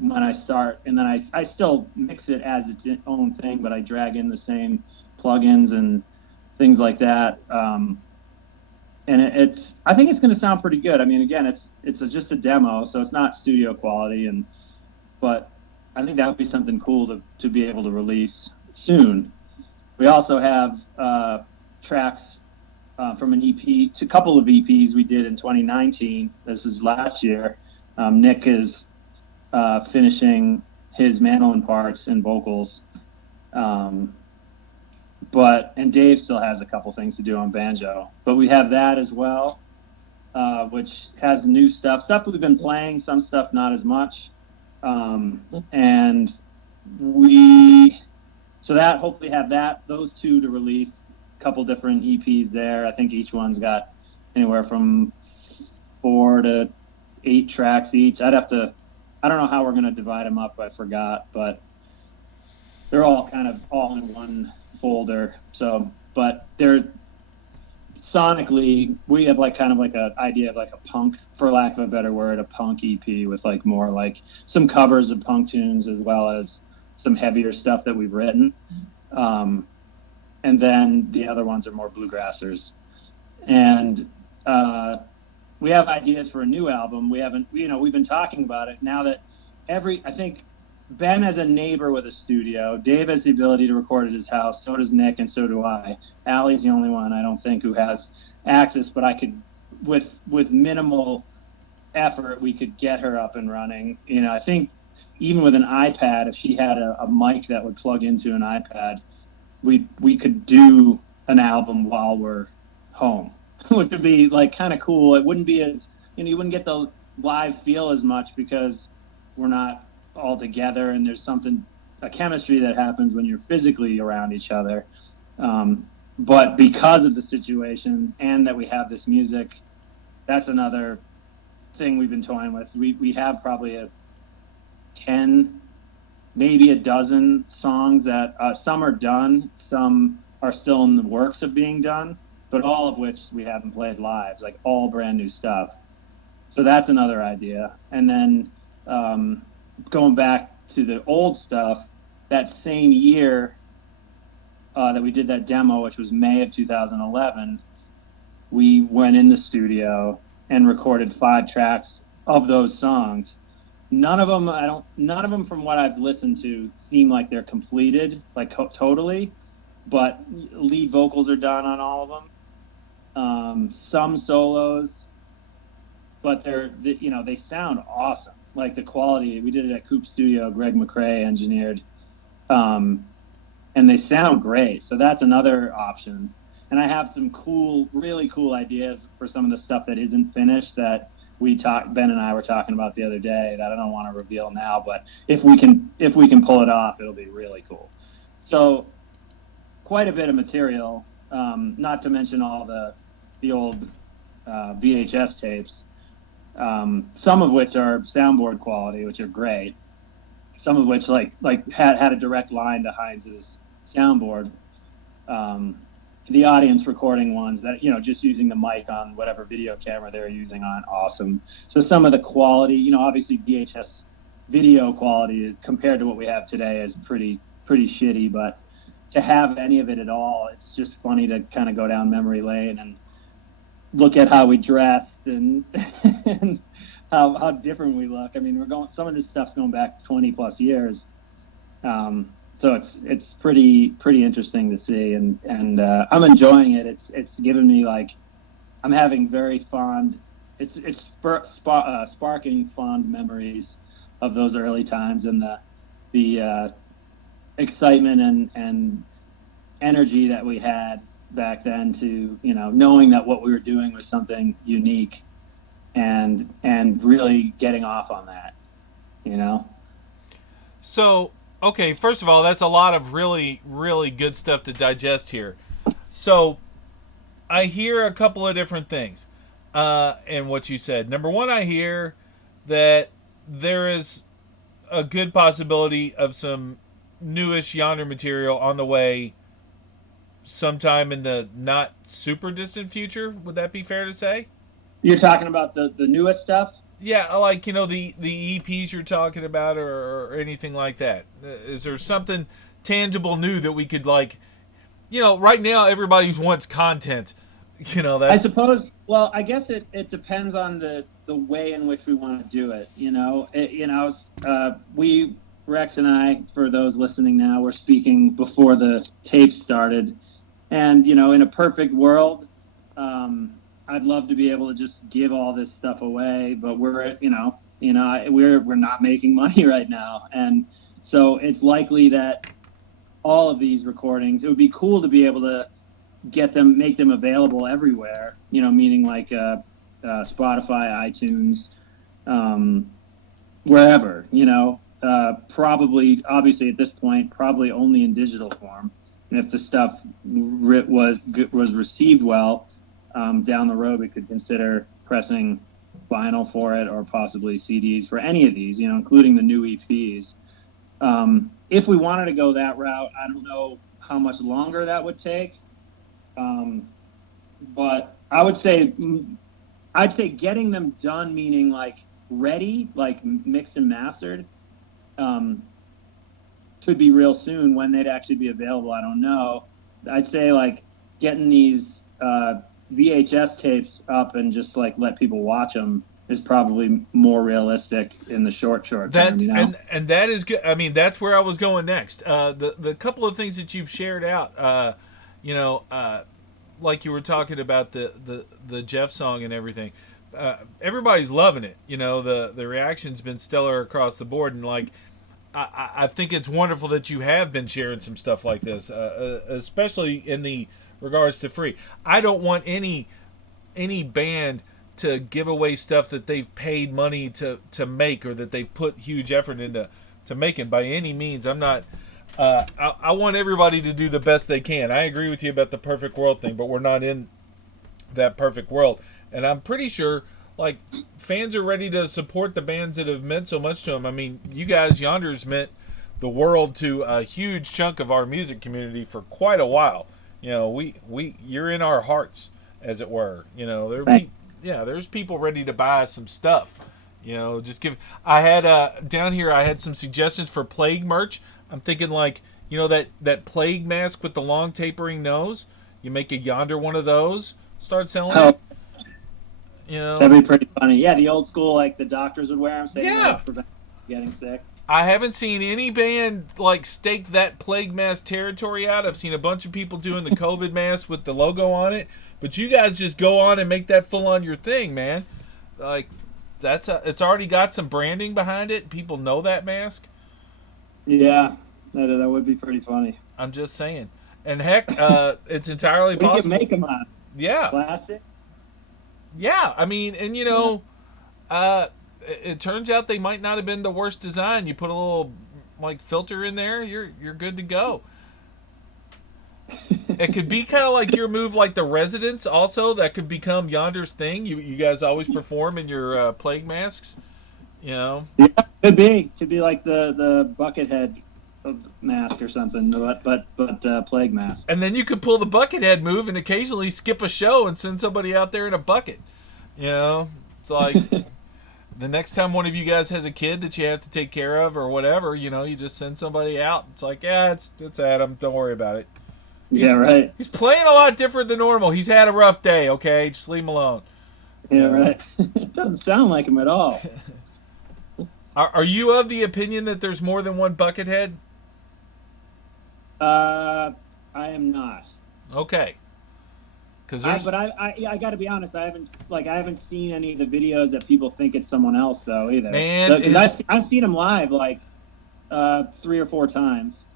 when I start, and then I still mix it as its own thing, but I drag in the same plugins and things like that. And I think it's going to sound pretty good. I mean, again, it's just a demo, so it's not studio quality, but I think that would be something cool to be able to release soon. We also have tracks from an EP, a couple of EPs we did in 2019. This is last year. Nick is finishing his mandolin parts and vocals, and Dave still has a couple things to do on banjo. But we have that as well, which has new stuff we've been playing, some stuff not as much, and so that hopefully have those two to release. A couple different EPs there. I think each one's got anywhere from 4 to 8 tracks each. I don't know how we're going to divide them up. I forgot, but they're all kind of all in one folder. So, but they're sonically, we have like kind of like an idea of like a punk, for lack of a better word, a punk EP with like more like some covers of punk tunes as well as some heavier stuff that we've written. And then the other ones are more bluegrassers. And we have ideas for a new album. We haven't, we've been talking about it now that I think Ben has a neighbor with a studio. Dave has the ability to record at his house. So does Nick, and so do I. Allie's the only one I don't think who has access, but I could, with minimal effort, we could get her up and running. I think even with an iPad, if she had a mic that would plug into an iPad, we could do an album while we're home, which would be like kind of cool. It wouldn't be as, you wouldn't get the live feel as much because we're not all together, and there's a chemistry that happens when you're physically around each other. But because of the situation and that we have this music, that's another thing we've been toying with. We have probably 10, maybe a dozen songs that some are done, some are still in the works of being done, but all of which we haven't played live, like all brand new stuff. So that's another idea. And then going back to the old stuff, that same year that we did that demo, which was May of 2011, we went in the studio and recorded 5 tracks of those songs. None of them from what I've listened to seem like they're completed, like totally, but lead vocals are done on all of them. Some solos, but they sound awesome. Like the quality, we did it at Coop Studio, Greg McRae engineered, and they sound great. So that's another option. And I have some really cool ideas for some of the stuff that isn't finished that Ben and I were talking about the other day that I don't want to reveal now, but if we can pull it off, it'll be really cool. So quite a bit of material, not to mention all the old VHS tapes. Some of which are soundboard quality, which are great. Some of which like had a direct line to Heinz's soundboard. The audience recording ones that, just using the mic on whatever video camera they're using aren't awesome. So some of the quality, obviously VHS video quality compared to what we have today is pretty shitty, but to have any of it at all, it's just funny to kind of go down memory lane and look at how we dressed and, and how different we look. I mean, some of this stuff's going back 20 plus years. So it's pretty interesting to see, and I'm enjoying it. It's given me I'm having very fond, sparking fond memories of those early times and the excitement and energy that we had back then to, knowing that what we were doing was something unique and really getting off on that, So, okay, first of all, that's a lot of really, really good stuff to digest here. So, I hear a couple of different things in what you said. Number one, I hear that there is a good possibility of some newish Yonder material on the way sometime in the not super distant future. Would that be fair to say? You're talking about the newest stuff? Yeah, like, the EPs you're talking about or anything like that. Is there something tangible new that we could right now everybody wants content. That's... I suppose, well, I guess it depends on the way in which we want to do it. Rex and I, for those listening now, we're speaking before the tape started. And, in a perfect world, I'd love to be able to just give all this stuff away, but we're not making money right now. And so it's likely that all of these recordings, it would be cool to be able to make them available everywhere, meaning like Spotify, iTunes, wherever, probably, obviously at this point, probably only in digital form. And if the stuff was received well, down the road, we could consider pressing vinyl for it or possibly CDs for any of these, including the new EPs. If we wanted to go that route, I don't know how much longer that would take. But I would say, I'd say getting them done, meaning like ready, like mixed and mastered, could be real soon. When they'd actually be available, I don't know. I'd say like getting these VHS tapes up and just like let people watch them is probably more realistic in the short term. And that is good. I mean, that's where I was going next. The couple of things that you've shared out, like you were talking about the Jeff song and everything. Everybody's loving it. The reaction's been stellar across the board, and like I think it's wonderful that you have been sharing some stuff like this, especially in the regards to free. I don't want any band to give away stuff that they've paid money to make, or that they've put huge effort into making. By any means, I'm not. I want everybody to do the best they can. I agree with you about the perfect world thing, but we're not in that perfect world. And I'm pretty sure, like, fans are ready to support the bands that have meant so much to them. I mean, you guys, Yonder's meant the world to a huge chunk of our music community for quite a while. You're in our hearts, as it were. There's people ready to buy some stuff. I had down here, I had some suggestions for Plague merch. I'm thinking like, that Plague mask with the long tapering nose. You make a Yonder one of those, start selling it. That'd be pretty funny. Yeah, the old school, like the doctors would wear them, saying to prevent getting sick. I haven't seen any band like stake that Plague mask territory out. I've seen a bunch of people doing the COVID mask with the logo on it, but you guys just go on and make that full on your thing, man. Like it's already got some branding behind it. People know that mask. Yeah, that would be pretty funny. I'm just saying. And heck, it's entirely possible. We can make them on plastic. Yeah, I mean, and it turns out they might not have been the worst design. You put a little like filter in there, you're good to go. It could be kind of like your move, like the Residents. Also, that could become Yonder's thing. You guys always perform in your Plague masks. Yeah, could be to be like the Buckethead mask or something, but Plague mask. And then you could pull the Buckethead move and occasionally skip a show and send somebody out there in a bucket. It's like the next time one of you guys has a kid that you have to take care of or whatever, you just send somebody out. It's like, it's Adam. Don't worry about it. Right. He's playing a lot different than normal. He's had a rough day. Okay, just leave him alone. Yeah, right. It doesn't sound like him at all. Are you of the opinion that there's more than one Buckethead? I am not. Okay. But I got to be honest. I haven't seen any of the videos that people think it's someone else though either. Man, I've seen him live like 3 or 4 times,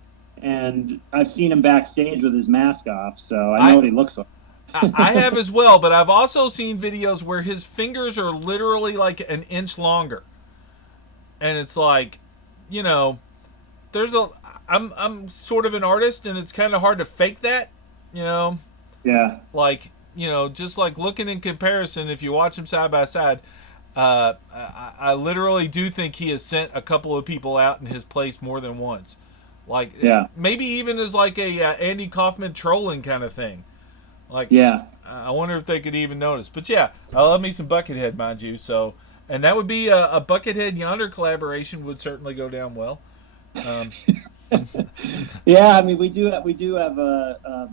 and I've seen him backstage with his mask off, so I know what he looks like. I have as well, but I've also seen videos where his fingers are literally like an inch longer, and it's like, I'm sort of an artist, and it's kind of hard to fake that, Yeah. Like, just like looking in comparison, if you watch them side by side, I literally do think he has sent a couple of people out in his place more than once. Like, maybe even as like a Andy Kaufman trolling kind of thing. Like, I wonder if they could even notice. But yeah, I love me some Buckethead, mind you. So, and that would be a Buckethead Yonder collaboration would certainly go down well. Yeah, I mean, we do have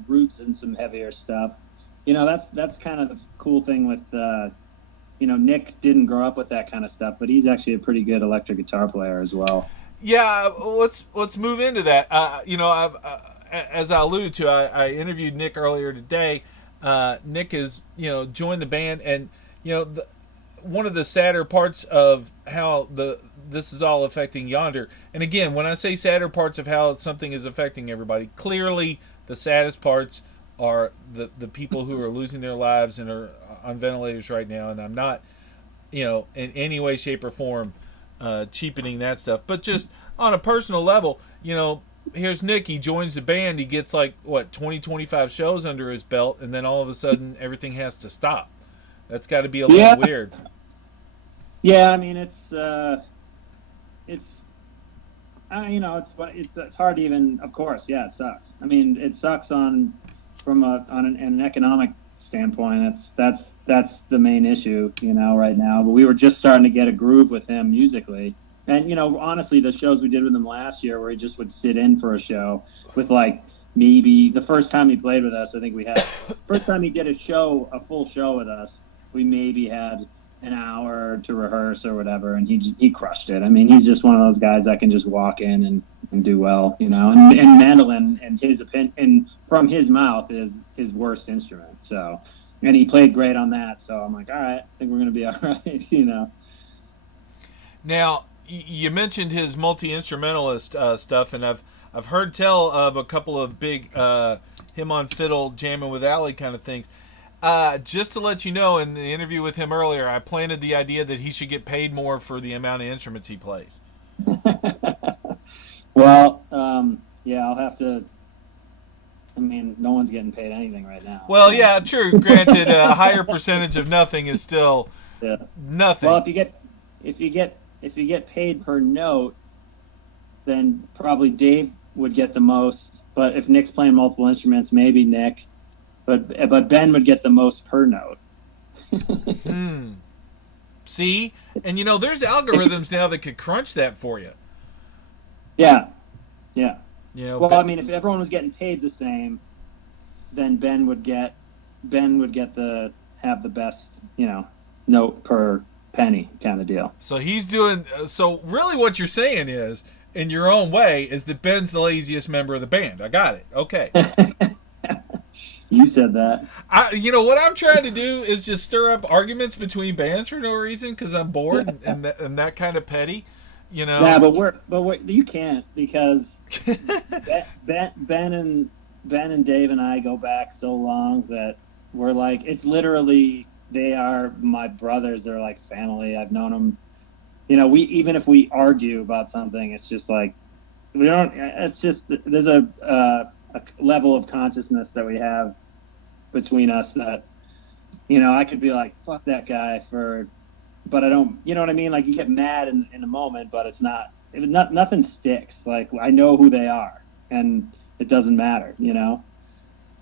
roots in some heavier stuff. That's kind of the cool thing with Nick didn't grow up with that kind of stuff, but he's actually a pretty good electric guitar player as well. Yeah, let's move into that. As I alluded to, I interviewed Nick earlier today. Nick has joined the band, and one of the sadder parts of how this is all affecting Yonder. And again, when I say sadder parts of how something is affecting everybody, clearly the saddest parts are the people who are losing their lives and are on ventilators right now. And I'm not, in any way, shape, or form cheapening that stuff. But just on a personal level, here's Nick. He joins the band. He gets 20, 25 shows under his belt, and then all of a sudden everything has to stop. That's got to be a little weird. Yeah, I mean, it's hard to even. Of course, yeah, it sucks. I mean, it sucks from an economic standpoint. That's the main issue, right now. But we were just starting to get a groove with him musically, and honestly, the shows we did with him last year, where he just would sit in for a show with maybe the first time he played with us, I think we had first time he did a full show with us, we maybe had an hour to rehearse or whatever, and he crushed it. I mean, he's just one of those guys that can just walk in and do well, you know. And mandolin, and his opinion, and from his mouth, is his worst instrument. So, and he played great on that. So I'm like, all right, I think we're gonna be all right, you know. Now, you mentioned his multi-instrumentalist stuff, and I've heard tell of a couple of big him on fiddle jamming with Ali kind of things. Just to let you know, in the interview with him earlier, I planted the idea that he should get paid more for the amount of instruments he plays. Well, yeah, I'll have to. I mean, no one's getting paid anything right now. Well, yeah, true. Granted, a higher percentage of nothing is still nothing. Well, if you get paid per note, then probably Dave would get the most. But if Nick's playing multiple instruments, maybe Nick. But Ben would get the most per note. See? And, you know, there's algorithms now that could crunch that for you. Yeah. You know, well, I mean, if everyone was getting paid the same, then Ben would have the best, you know, note per penny kind of deal. So he's doing. So really, what you're saying is, in your own way, is that Ben's the laziest member of the band. I got it. Okay. You said that. You know what I'm trying to do is just stir up arguments between bands for no reason because I'm bored and that kind of petty. You know. Yeah, but you can't, because Ben and Dave and I go back so long that we're like, it's literally, they are my brothers. They're like family. I've known them. You know, even if we argue about something, it's just like we don't. It's just there's a level of consciousness that we have between us that, you know, I could be like, fuck that guy but I don't, you know what I mean? Like, you get mad in a moment, but nothing sticks. Like, I know who they are, and it doesn't matter, you know?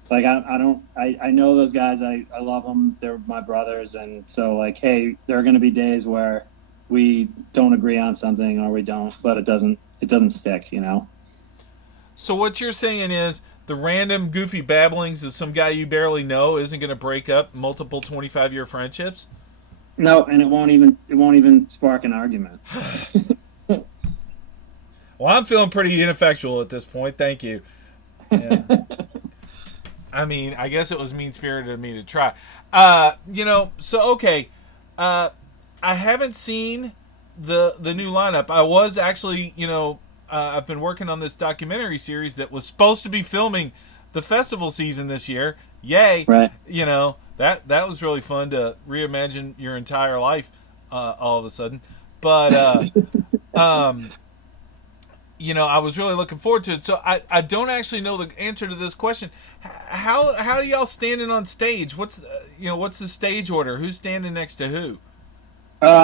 Like, I know those guys. I love them. They're my brothers. And so, like, hey, there are going to be days where we don't agree on something, or we don't, but it doesn't stick, you know? So what you're saying is the random goofy babblings of some guy you barely know isn't going to break up multiple 25-year friendships? No, and it won't even spark an argument. Well, I'm feeling pretty ineffectual at this point. Thank you. Yeah. I mean, I guess it was mean-spirited of me to try. You know, so okay. I haven't seen the new lineup. I was actually, you know, I've been working on this documentary series that was supposed to be filming the festival season this year. Yay! Right. You know, that was really fun to reimagine your entire life all of a sudden. But you know, I was really looking forward to it. So I don't actually know the answer to this question. How are y'all standing on stage? What's the stage order? Who's standing next to who?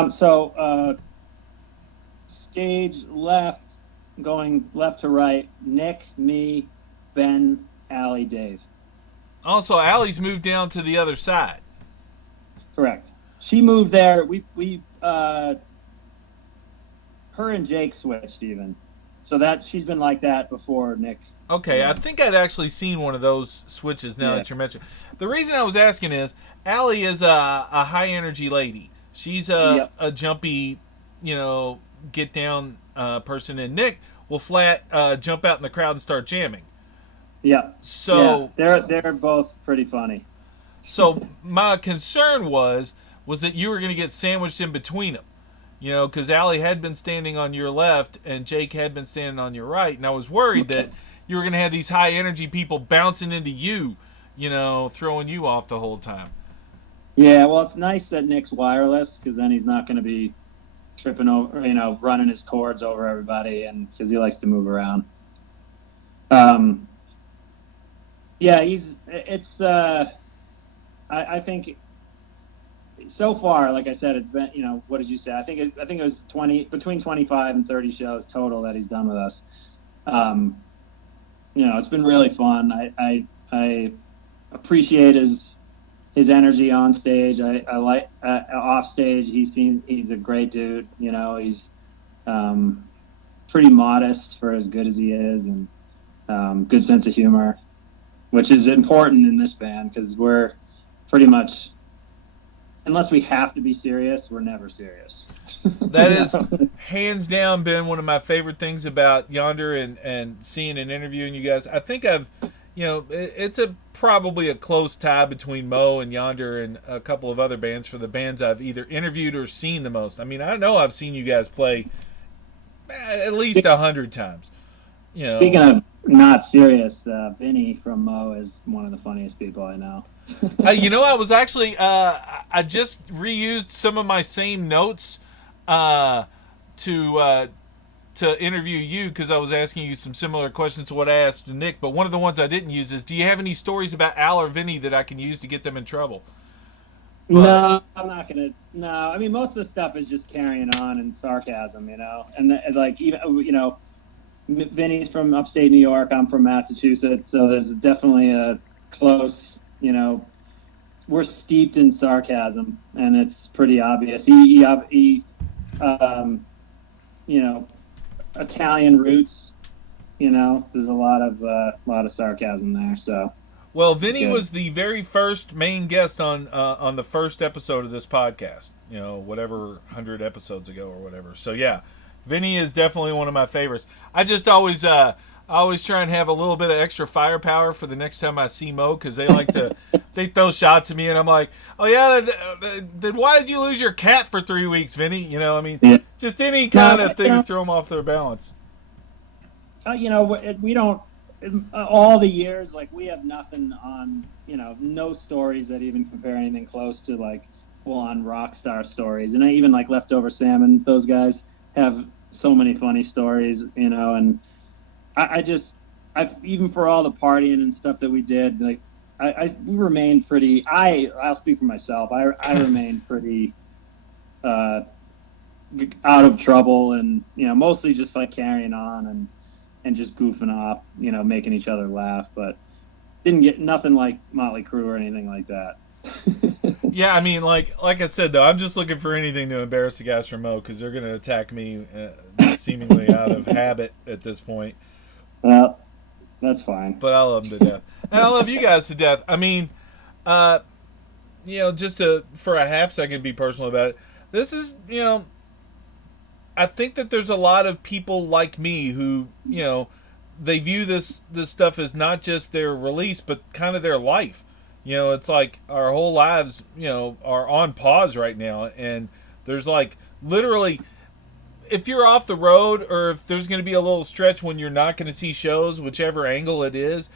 So stage left, going left to right, Nick, me, Ben, Ali, Dave. Also, Allie's moved down to the other side. Correct. She moved there. Her and Jake switched even. So that she's been like that before, Nick. Okay, I think I'd actually seen one of those switches now that you're mentioning. The reason I was asking is Allie is a high energy lady. She's a jumpy, you know, get down person, and Nick will flat jump out in the crowd and start jamming. Yeah. So they're both pretty funny. So my concern was that you were going to get sandwiched in between them. You know, because Allie had been standing on your left and Jake had been standing on your right, and I was worried that you were going to have these high energy people bouncing into you, you know, throwing you off the whole time. Yeah, well, it's nice that Nick's wireless, because then he's not going to be tripping over, you know, running his cords over everybody, and because he likes to move around. Yeah, I think so far, like I said, it's been, you know, what did you say? I think it was between 25 and 30 shows total that he's done with us. You know, it's been really fun. I appreciate his energy on stage. I like off stage. He's a great dude. You know, he's pretty modest for as good as he is, and good sense of humor, which is important in this band because we're pretty much, unless we have to be serious, we're never serious. That is hands down been one of my favorite things about Yonder and seeing and interviewing you guys. I think it's probably a close tie between Mo and Yonder and a couple of other bands for the bands I've either interviewed or seen the most. I mean, I know I've seen you guys play at least 100 times. Speaking of not serious, Vinny from Mo is one of the funniest people I know. I was actually I just reused some of my same notes to interview you because I was asking you some similar questions to what I asked Nick. But one of the ones I didn't use is, do you have any stories about Al or Vinny that I can use to get them in trouble? No, I'm not gonna. No, I mean most of the stuff is just carrying on and sarcasm, and like even Vinny's from upstate New York. I'm from Massachusetts, so there's definitely a close. We're steeped in sarcasm, and it's pretty obvious. He Italian roots. There's a lot of sarcasm there. So. Well, Vinny was the very first main guest on the first episode of this podcast. Whatever 100 episodes ago or whatever. So yeah, Vinny is definitely one of my favorites. I just always try and have a little bit of extra firepower for the next time I see Mo because they like to they throw shots at me and I'm like, oh yeah, then why did you lose your cat for 3 weeks, Vinny? Just any kind of thing to throw them off their balance. We don't. All the years, like we have nothing on, no stories that even compare anything close to like full-on rock star stories. And I even like Leftover Sam and those guys have so many funny stories, and I even for all the partying and stuff that we did, like we remained pretty. I'll speak for myself. I remained pretty out of trouble, and mostly just like carrying on and just goofing off, making each other laugh, but didn't get nothing like Motley Crue or anything like that. Yeah, I mean, like I said, though, I'm just looking for anything to embarrass the guys from Mo because they're going to attack me seemingly out of habit at this point. Well, that's fine. But I love them to death. And I love you guys to death. I mean, just for a half second be personal about it, this is, I think that there's a lot of people like me who, they view this stuff as not just their release, but kind of their life. It's like our whole lives, are on pause right now. And there's like literally, if you're off the road or if there's going to be a little stretch when you're not going to see shows, whichever angle it is,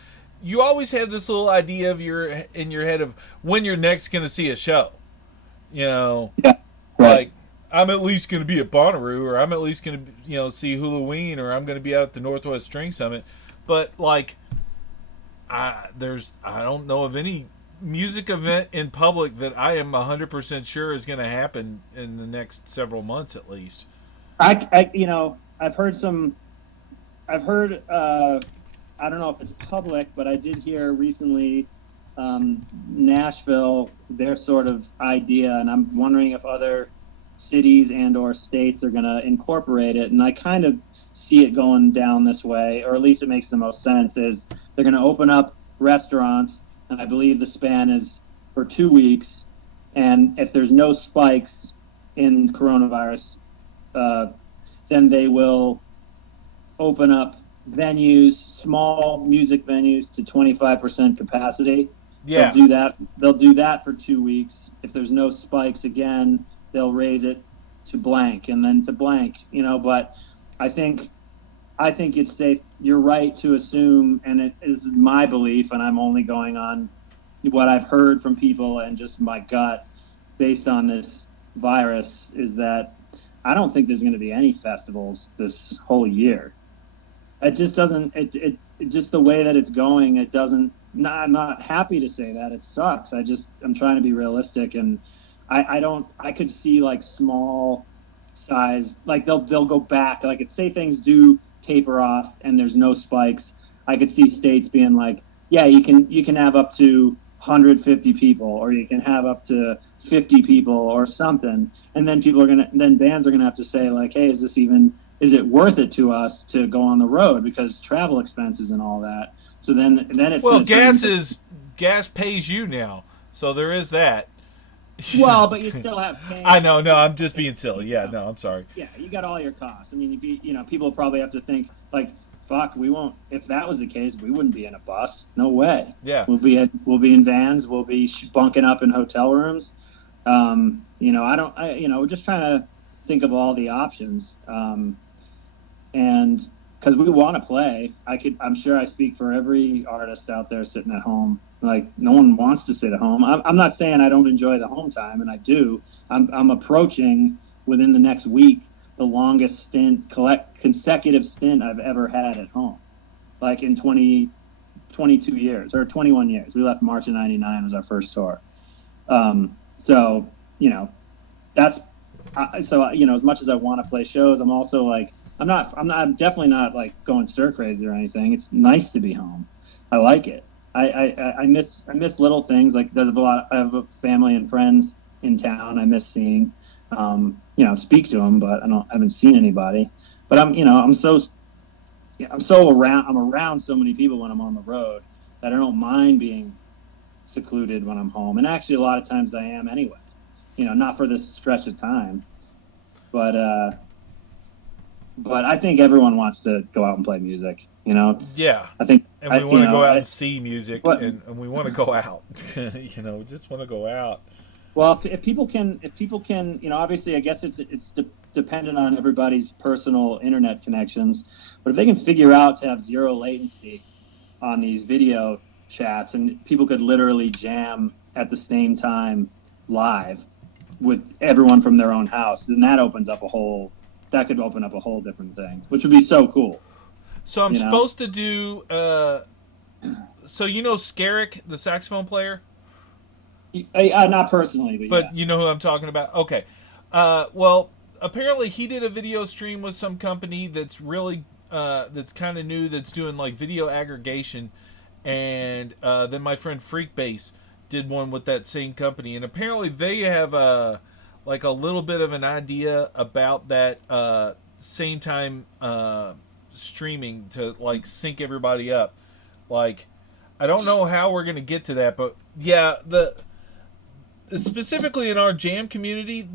you always have this little idea in your head of when you're next going to see a show. Yeah, right. Like, I'm at least going to be at Bonnaroo, or I'm at least going to, see Halloween, or I'm going to be out at the Northwest String Summit. But like, I don't know of any music event in public that I am 100% sure is going to happen in the next several months at least. I've heard I don't know if it's public, but I did hear recently Nashville, their sort of idea, and I'm wondering if other cities and or states are going to incorporate it. And I kind of see it going down this way, or at least it makes the most sense, is they're going to open up restaurants, and I believe the span is for 2 weeks. And if there's no spikes in coronavirus, then they will open up venues, small music venues to 25% capacity. Yeah. They'll do that for 2 weeks. If there's no spikes again, they'll raise it to blank and then to blank, but I think it's safe. You're right to assume, and it is my belief, and I'm only going on what I've heard from people and just my gut based on this virus, is that I don't think there's going to be any festivals this whole year. It just doesn't, it just the way that it's going, it doesn't, I'm not happy to say that. It sucks. I'm trying to be realistic, and I could see like small size, like they'll go back, like if say things do taper off and there's no spikes, I could see states being like, yeah, you can have up to 150 people, or you can have up to 50 people or something. And then bands are going to have to say like, hey, is this even is it worth it to us to go on the road because travel expenses and all that? So then it's well, gas pays you now, so there is that. Well, but you still have pay. I know, no, I'm just being silly. Yeah, no, I'm sorry. Yeah, you got all your costs. I mean, if people probably have to think like, fuck, we won't. If that was the case, we wouldn't be in a bus. No way. Yeah, we'll be in vans. We'll be bunking up in hotel rooms. We're just trying to think of all the options. And because we want to play, I'm sure I speak for every artist out there sitting at home. Like, no one wants to sit at home. I'm not saying I don't enjoy the home time, and I do. I'm approaching within the next week the longest consecutive stint I've ever had at home, like in 22 years or 21 years. We left March of '99 was our first tour. So as much as I want to play shows, I'm also like, I'm definitely not like going stir crazy or anything. It's nice to be home. I like it. I miss little things. Like I have a family and friends in town I miss seeing. Speak to them, but I haven't seen anybody. But I'm around so many people when I'm on the road that I don't mind being secluded when I'm home. And actually, a lot of times I am anyway. Not for this stretch of time, but I think everyone wants to go out and play music. Yeah. I think, and we want to go out and see music, and we want to go out. Just want to go out. Well, if people can, obviously, I guess it's dependent on everybody's personal internet connections. But if they can figure out to have zero latency on these video chats, and people could literally jam at the same time live with everyone from their own house, then that could open up a whole different thing, which would be so cool. So I'm supposed to do. So Skerrick, the saxophone player. Not personally, but yeah. You know who I'm talking about. Okay. Well, apparently he did a video stream with some company that's really that's kind of new, that's doing like video aggregation, and then my friend Freakbass did one with that same company, and apparently they have a little bit of an idea about that same time streaming to like sync everybody up. Like, I don't know how we're gonna get to that, but yeah, specifically in our jam community,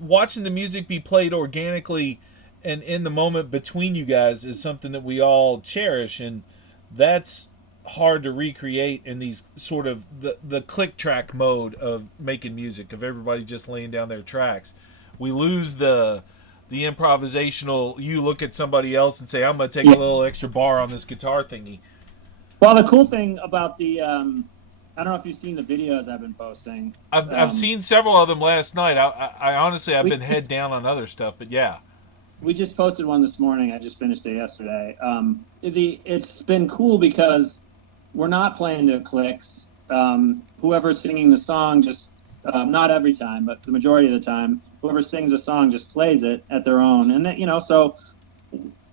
watching the music be played organically and in the moment between you guys is something that we all cherish, and that's hard to recreate in these sort of the click track mode of making music, of everybody just laying down their tracks. We lose the improvisational, you look at somebody else and say, I'm going to take a little extra bar on this guitar thingy. Well, the cool thing about the I don't know if you've seen the videos I've been posting. I've seen several of them last night. I honestly, I've been head down on other stuff, but yeah. We just posted one this morning. I just finished it yesterday. It's been cool because we're not playing to clicks. Whoever's singing the song just, not every time, but the majority of the time, whoever sings a song just plays it at their own. And then,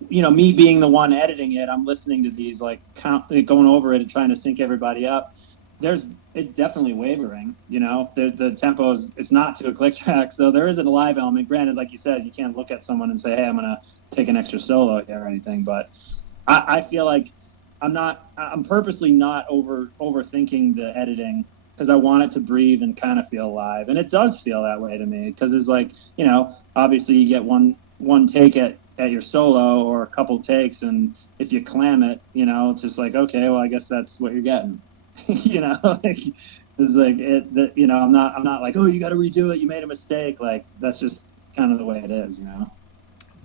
me being the one editing it, I'm listening to these, going over it and trying to sync everybody up. It's definitely wavering, the tempo it's not to a click track. So there isn't a live element. Granted, like you said, you can't look at someone and say, hey, I'm going to take an extra solo here or anything. But I feel like I'm purposely not overthinking the editing because I want it to breathe and kind of feel live. And it does feel that way to me because it's like, obviously you get one take at your solo or a couple takes. And if you clam it, it's just like, okay, well, I guess that's what you're getting. It's like I'm not like, oh, you got to redo it, you made a mistake. Like, that's just kind of the way it is.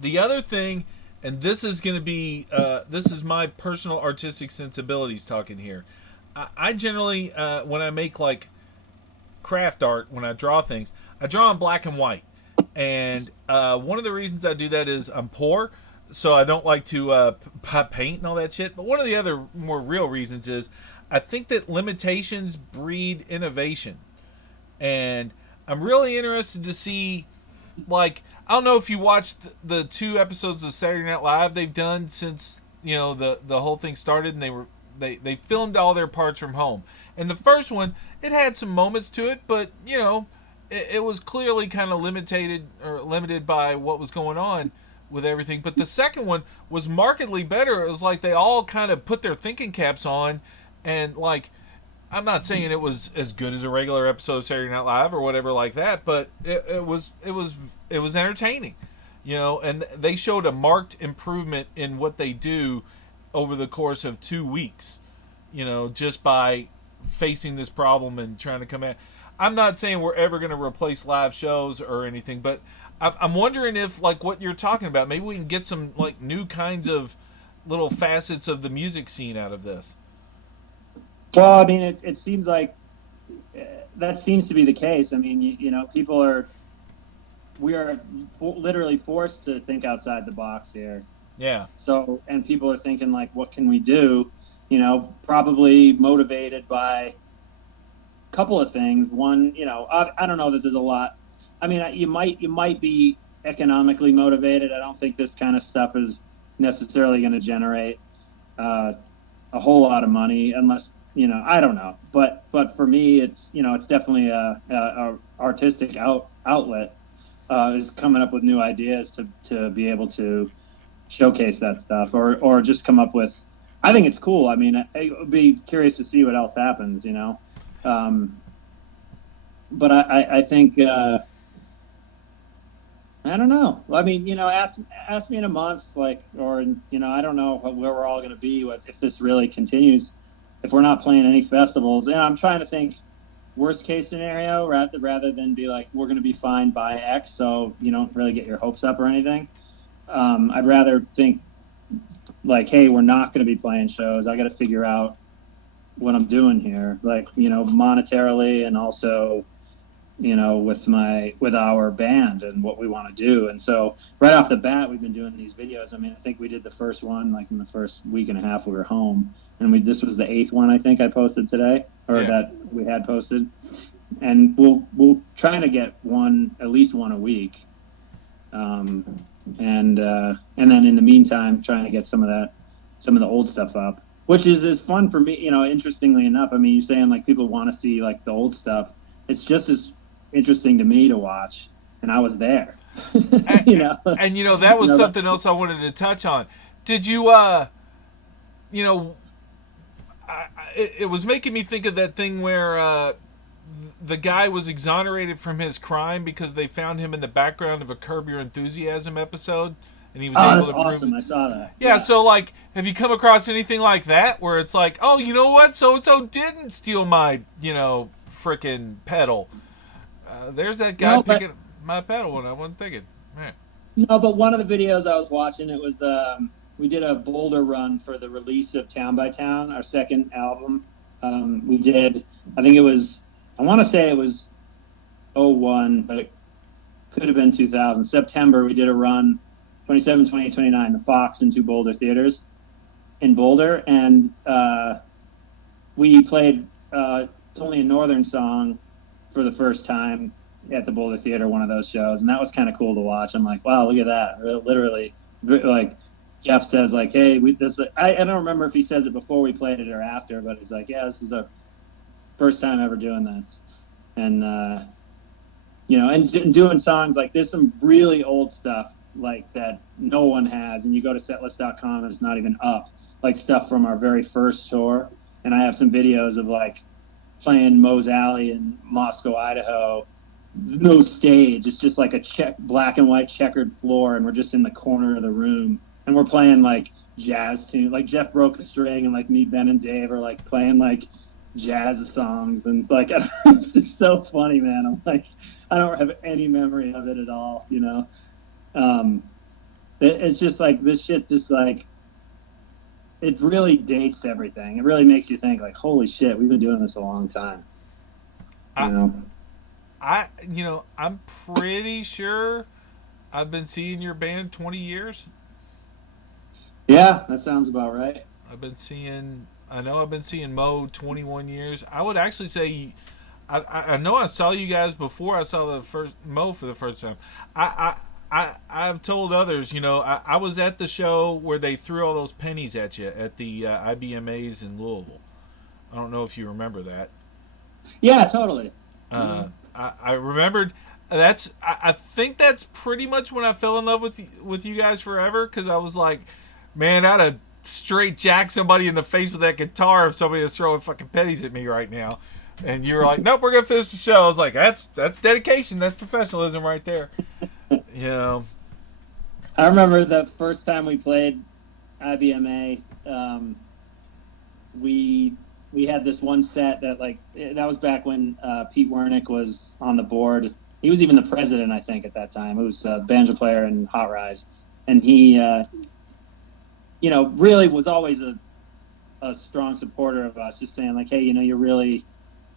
The other thing, and this is going to be this is my personal artistic sensibilities talking here. I generally when I make like craft art, when I draw things, I draw in black and white, and one of the reasons I do that is I'm poor, so I don't like to paint and all that shit. But one of the other more real reasons is I think that limitations breed innovation. And I'm really interested to see, like, I don't know if you watched the 2 episodes of Saturday Night Live they've done since, the whole thing started, and they filmed all their parts from home. And the first one, it had some moments to it, but, it was clearly kind of limited by what was going on. with everything. But the second one was markedly better. It was like they all kind of put their thinking caps on, and like, I'm not saying it was as good as a regular episode of Saturday Night Live or whatever like that, but it was entertaining, and they showed a marked improvement in what they do over the course of 2 weeks, just by facing this problem and trying to come at. I'm not saying we're ever going to replace live shows or anything, but I'm wondering if, like what you're talking about, maybe we can get some like new kinds of little facets of the music scene out of this. Well, I mean, it seems like that seems to be the case. I mean, we are literally forced to think outside the box here. Yeah. So, and people are thinking like, what can we do? Probably motivated by a couple of things. One, I don't know that there's a lot. I mean, you might be economically motivated. I don't think this kind of stuff is necessarily going to generate a whole lot of money unless, I don't know. But for me, it's definitely a artistic outlet. Is coming up with new ideas to be able to showcase that stuff or just come up with. I think it's cool. I mean, I would be curious to see what else happens, but I think I don't know. I mean, ask me in a month, like, or I don't know where we're all going to be if this really continues. If we're not playing any festivals, and I'm trying to think worst case scenario rather than be like we're going to be fined by X, so you don't really get your hopes up or anything. I'd rather think like, hey, we're not going to be playing shows. I got to figure out what I'm doing here, like monetarily and also with our band and what we want to do. And so right off the bat, we've been doing these videos. I mean, I think we did the first one like in the first week and a half we were home, and this was the 8th one I think I posted today, or that we had posted. And we'll try to get at least one a week. And then in the meantime, trying to get some of the old stuff up, which is fun for me. Interestingly enough, I mean, you're saying like people want to see like the old stuff. It's just as interesting to me to watch, and I was there. And that was something else I wanted to touch on. Did you it was making me think of that thing where the guy was exonerated from his crime because they found him in the background of a Curb Your Enthusiasm episode, and he was able to prove awesome. I saw that. Yeah, so like, have you come across anything like that where it's like, oh, you know what, so and so didn't steal my frickin' pedal. There's that guy picking my pedal when I wasn't thinking. Man. No, but one of the videos I was watching, it was we did a Boulder run for the release of Town by Town, our second album. We did, I think it was, I want to say it was 01, but it could have been 2000. September, we did a run, 27, 28, 29, the Fox and 2 Boulder theaters in Boulder. And we played It's Only a Northern Song for the first time at the Boulder Theater, one of those shows. And that was kind of cool to watch. I'm like, wow, look at that. Literally, like, Jeff says, like, hey, I don't remember if he says it before we played it or after, but it's like, yeah, this is our first time ever doing this. And, and doing songs like there's some really old stuff like that no one has. And you go to setlist.com and it's not even up, like stuff from our very first tour. And I have some videos of like playing Moe's Alley in Moscow, Idaho. No stage. It's just like a black and white checkered floor. And we're just in the corner of the room. And we're playing like jazz tunes, like Jeff Broke a String, and like me, Ben, and Dave are like playing like jazz songs, and like it's just so funny, man. I'm like, I don't have any memory of it at all, It's just like this shit, just like it really dates everything. It really makes you think, like, holy shit, we've been doing this a long time. I'm pretty sure I've been seeing your band 20 years. Yeah, that sounds about right. I've been seeing Mo 21 years. I would actually say, I know I saw you guys before I saw the first Mo for the first time. I've told others, I was at the show where they threw all those pennies at you at the IBMAs in Louisville. I don't know if you remember that. Yeah, totally. I remembered. I think that's pretty much when I fell in love with you guys forever, because I was like, man, I'd have straight jack somebody in the face with that guitar if somebody was throwing fucking pennies at me right now. And you were like, nope, we're gonna finish the show. I was like, that's dedication, that's professionalism right there. You know. I remember the first time we played IBMA. We had this one set that that was back when Pete Wernick was on the board. He was even the president, I think, at that time. It was a banjo player in Hot Rise, and he, really was always a strong supporter of us. Just saying like, hey, you're really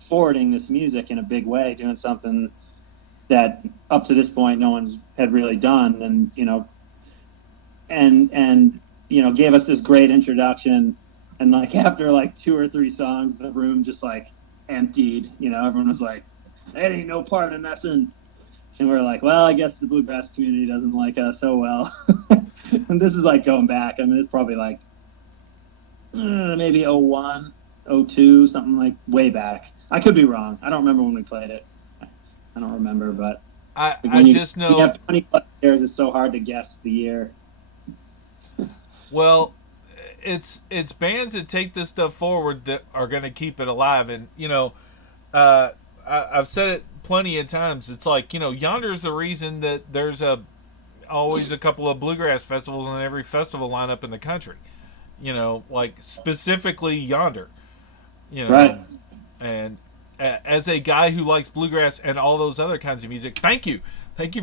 forwarding this music in a big way, doing something that up to this point no one's had really done, and gave us this great introduction. And like after like 2 or 3 songs, the room just like emptied. Everyone was like, "That ain't no part of nothing." And we're like, "Well, I guess the bluegrass community doesn't like us so well." And this is like going back. I mean, it's probably like maybe 01, 02, something like way back. I could be wrong. I don't remember when we played it. I don't remember, but I just know. You have 20 years. It's so hard to guess the year. Well, it's bands that take this stuff forward that are going to keep it alive. And I've said it plenty of times. It's like, Yonder's the reason that there's always a couple of bluegrass festivals in every festival lineup in the country. Like specifically Yonder. Right. And as a guy who likes bluegrass and all those other kinds of music, thank you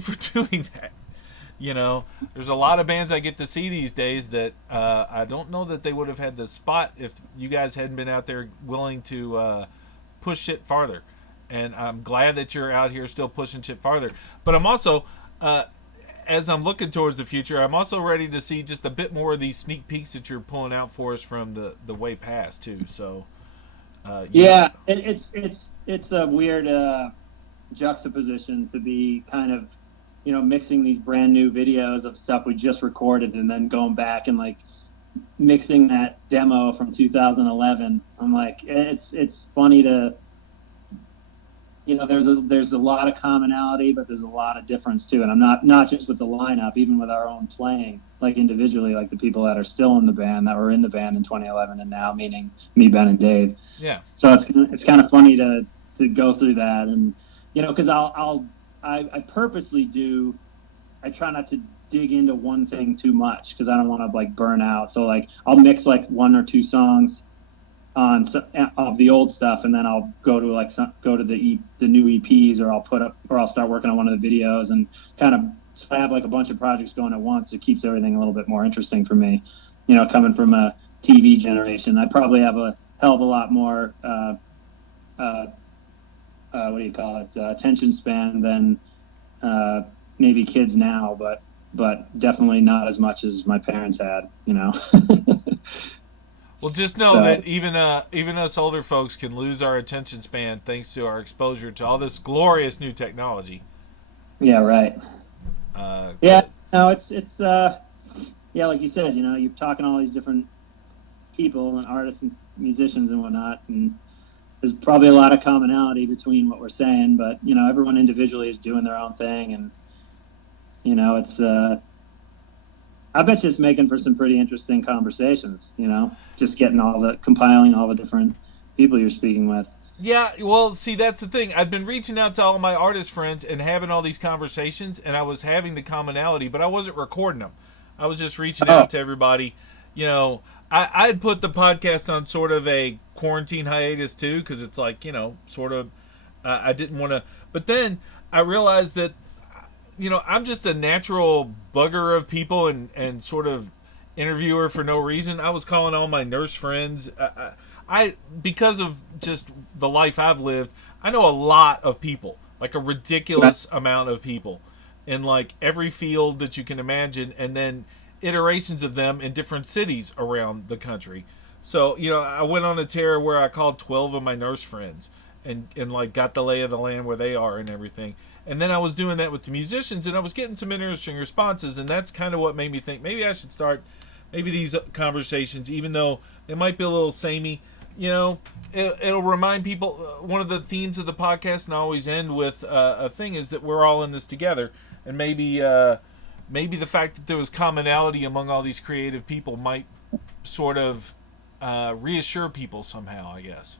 for doing that. There's a lot of bands I get to see these days that I don't know that they would have had the spot if you guys hadn't been out there willing to push shit farther. And I'm glad that you're out here still pushing shit farther. But I'm also, as I'm looking towards the future, I'm also ready to see just a bit more of these sneak peeks that you're pulling out for us from the way past too. So it's a weird juxtaposition to be kind of mixing these brand new videos of stuff we just recorded and then going back and like mixing that demo from 2011. I'm like, it's funny to, there's a lot of commonality, but there's a lot of difference too. And I'm not just with the lineup, even with our own playing, like individually, like the people that are still in the band that were in the band in 2011 and now, meaning me, Ben, and Dave. Yeah. So it's kind of funny to go through that. And, cause I purposely I try not to dig into one thing too much because I don't want to like burn out. So like I'll mix like 1 or 2 songs of the old stuff, and then I'll go to the new EPs, or I'll start working on one of the videos, and kind of so I have like a bunch of projects going at once. It keeps everything a little bit more interesting for me. Coming from a TV generation, I probably have a hell of a lot more what do you call it, attention span than maybe kids now, but definitely not as much as my parents had. Well, just know that even us older folks can lose our attention span thanks to our exposure to all this glorious new technology. Yeah, right. It's like you said, you're talking to all these different people and artists and musicians and whatnot, and there's probably a lot of commonality between what we're saying, but everyone individually is doing their own thing, and it's I bet you it's making for some pretty interesting conversations, just compiling all the different people you're speaking with. Yeah, well, see, that's the thing. I've been reaching out to all my artist friends and having all these conversations, and I was having the commonality, but I wasn't recording them. I was just reaching out to everybody. I had put the podcast on sort of a quarantine hiatus too, because it's like, sort of, I didn't want to, but then I realized that, I'm just a natural bugger of people and sort of interviewer for no reason. I was calling all my nurse friends. I because of just the life I've lived, I know a lot of people, like a ridiculous amount of people in like every field that you can imagine, and then iterations of them in different cities around the country. So, I went on a tear where I called 12 of my nurse friends and like got the lay of the land where they are and everything. And then I was doing that with the musicians, and I was getting some interesting responses, and that's kind of what made me think maybe I should start these conversations, even though they might be a little samey. you know, it'll remind people. One of the themes of the podcast, and I always end with a thing, is that we're all in this together, and maybe the fact that there was commonality among all these creative people might sort of reassure people somehow, I guess.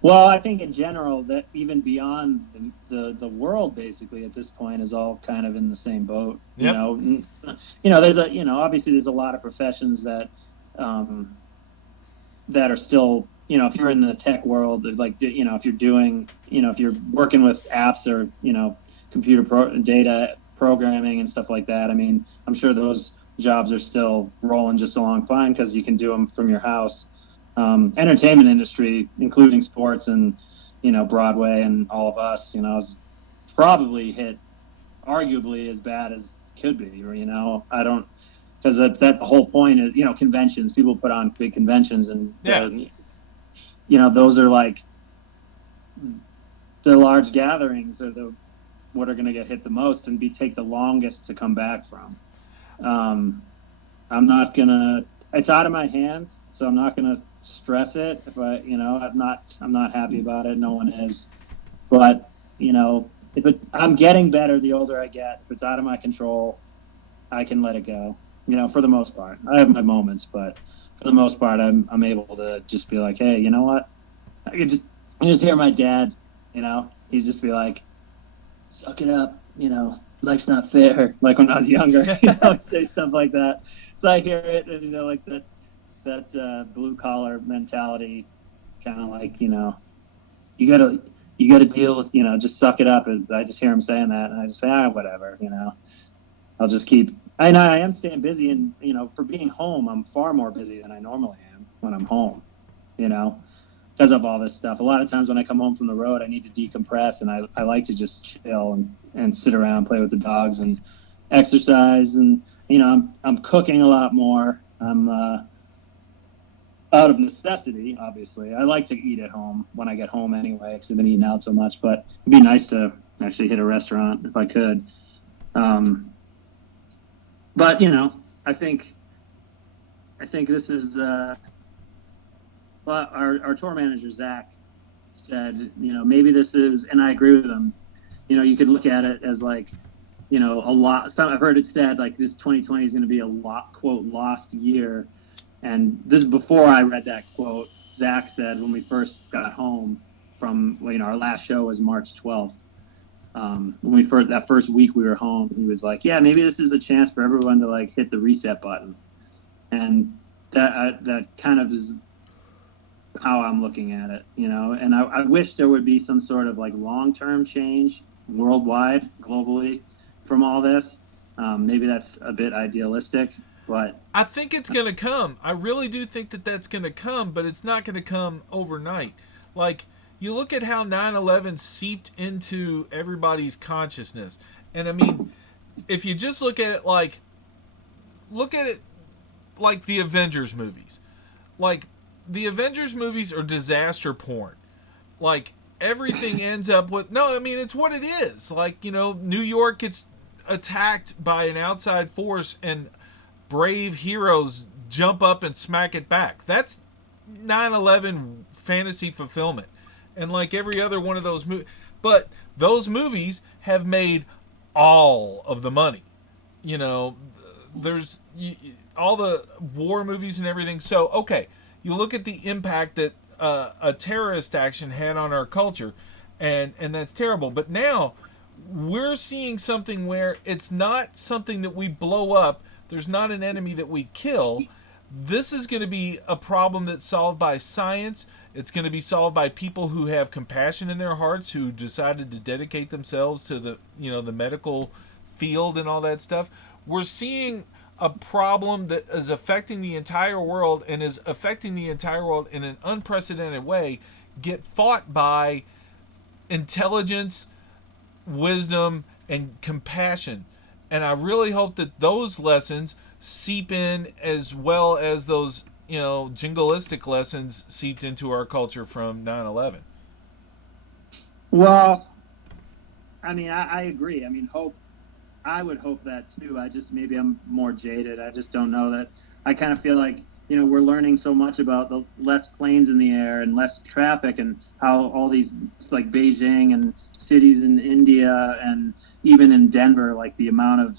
Well, I think in general that even beyond the world, basically at this point, is all kind of in the same boat. Yep. There's obviously there's a lot of professions that that are still, if you're in the tech world, like, if you're doing, if you're working with apps or, computer data programming and stuff like that. I mean, I'm sure those jobs are still rolling just along fine because you can do them from your house. Entertainment industry, including sports and, Broadway and all of us, is probably hit arguably as bad as could be, or, I don't, because that the whole point is, conventions, people put on big conventions and, those are like the large gatherings are what are going to get hit the most and take the longest to come back from. I'm not going to, it's out of my hands, so I'm not going to stress it. If I'm not happy about it. No one is, but I'm getting better the older I get. If it's out of my control, I can let it go. For the most part, I have my moments, but for the most part, I'm able to just be like, hey, you know what? I just hear my dad. He's just be like, suck it up. Life's not fair. Like when I was younger, say stuff like that. So I hear it, and like that blue collar mentality, kind of like you gotta deal with just suck it up. As I just hear him saying that, and I just say whatever. I'll just keep. I am staying busy, and for being home, I'm far more busy than I normally am when I'm home. Because of all this stuff. A lot of times when I come home from the road, I need to decompress, and I like to just chill and sit around, play with the dogs, and exercise. And I'm cooking a lot more. I'm out of necessity, obviously. I like to eat at home when I get home anyway, because I've been eating out so much. But it'd be nice to actually hit a restaurant if I could. But I think this is. Well, our tour manager Zach said, maybe this is, and I agree with him. You could look at it as like, a lot. I've heard it said like this 2020 is going to be a quote lost year, and this is before I read that quote. Zach said when we first got home from, our last show was March 12th. When that first week we were home, he was like, yeah, maybe this is a chance for everyone to like hit the reset button, and that kind of is how I'm looking at it, and I wish there would be some sort of like long-term change worldwide, globally from all this. Maybe that's a bit idealistic, but I think it's going to come. I really do think that that's going to come, but it's not going to come overnight. Like, you look at how 9/11 seeped into everybody's consciousness. And I mean, if you just look at it like the Avengers movies. Like, the Avengers movies are disaster porn. Like, everything ends up with... No, I mean, it's what it is. Like, New York gets attacked by an outside force and brave heroes jump up and smack it back. That's 9/11 fantasy fulfillment. And like every other one of those movies... But those movies have made all of the money. There's all the war movies and everything. So, okay... You look at the impact that a terrorist action had on our culture, and that's terrible. But now we're seeing something where it's not something that we blow up. There's not an enemy that we kill. This is going to be a problem that's solved by science. It's going to be solved by people who have compassion in their hearts, who decided to dedicate themselves to the medical field and all that stuff. We're seeing a problem that is affecting the entire world and is affecting the entire world in an unprecedented way get fought by intelligence, wisdom, and compassion. And I really hope that those lessons seep in as well as those, jingoistic lessons seeped into our culture from 9/11. Well, I mean, I agree. I mean, I would hope that too. Maybe I'm more jaded. I just don't know that. I kind of feel like we're learning so much about the less planes in the air and less traffic, and how all these, like Beijing and cities in India and even in Denver, like the amount of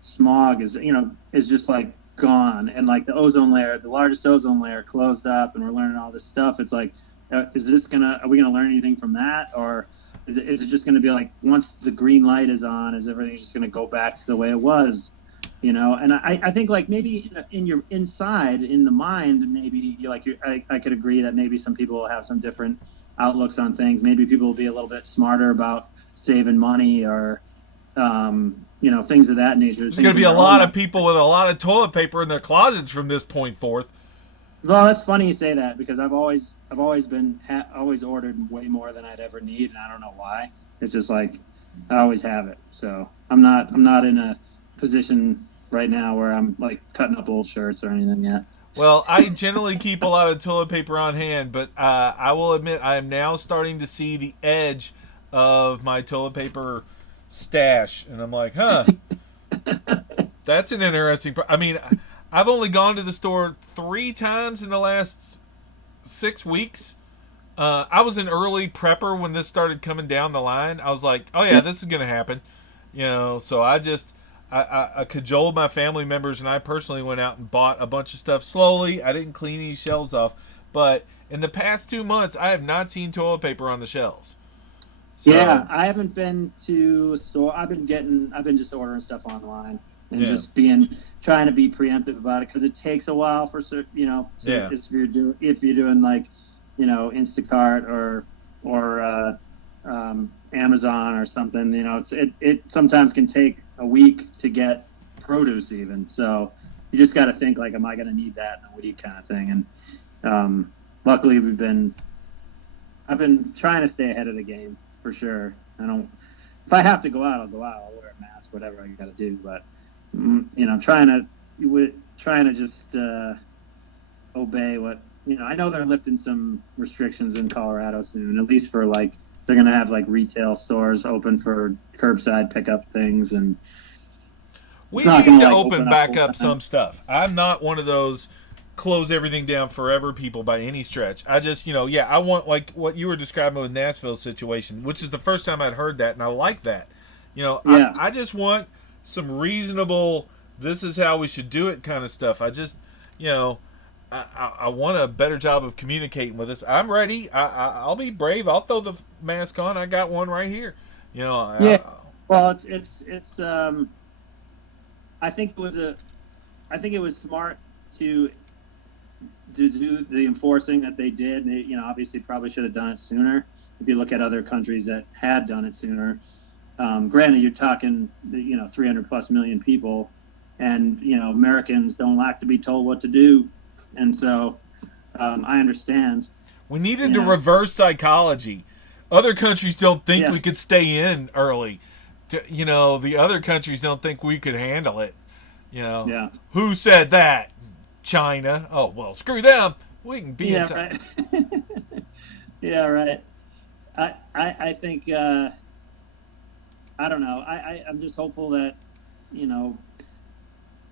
smog is just like gone, and like the ozone layer, the largest ozone layer, closed up, and we're learning all this stuff. It's like, are we gonna learn anything from that, or is it just gonna be like, once the green light is on, is everything just gonna go back to the way it was? And I think, like, maybe in your inside, in the mind, maybe I could agree that maybe some people will have some different outlooks on things. Maybe people will be a little bit smarter about saving money, or things of that nature. There's going to be a lot of people with a lot of toilet paper in their closets from this point forth. Well, that's funny you say that, because I've always ordered way more than I'd ever need, and I don't know why. It's just like, I always have it. So I'm not in a position right now where I'm like cutting up old shirts or anything yet. Well, I generally keep a lot of toilet paper on hand, but I will admit I am now starting to see the edge of my toilet paper stash, and I'm like, that's an interesting. I mean, I've only gone to the store 3 times in the last 6 weeks. I was an early prepper when this started coming down the line. I was like, oh yeah, this is gonna happen, So I cajoled my family members, and I personally went out and bought a bunch of stuff slowly. I didn't clean any shelves off, but in the past 2 months, I have not seen toilet paper on the shelves. So, yeah, I haven't been to a store. I've been just ordering stuff online and just trying to be preemptive about it, because it takes a while for if you're doing like Instacart or Amazon or something. It sometimes can take a week to get produce even. So you just got to think, like, am I going to need that in a week, kind of thing. And luckily I've been trying to stay ahead of the game, for sure. If I have to go out, I'll go out. I'll wear a mask, whatever I got to do. But trying to just obey what I know. They're lifting some restrictions in Colorado soon, at least for like, they're gonna have like retail stores open for curbside pickup things, and we need to open back up some stuff. I'm not one of those close everything down forever people by any stretch. I just, I want, like what you were describing with Nashville's situation, which is the first time I'd heard that, and I like that. I just want some reasonable, this is how we should do it kind of stuff. I just, I want a better job of communicating with us. I'm ready. I'll be brave. I'll throw the mask on. I got one right here. Well, it's. I think it was smart to do the enforcing that they did. They, obviously probably should have done it sooner. If you look at other countries that had done it sooner, granted, you're talking 300 plus million people, and Americans don't like to be told what to do. And so I understand. We needed to reverse psychology. Other countries don't think we could stay in early. The other countries don't think we could handle it. Who said that? China. Oh, well, screw them. We can be in time. Right. Yeah, right. I think, I don't know. I'm just hopeful that,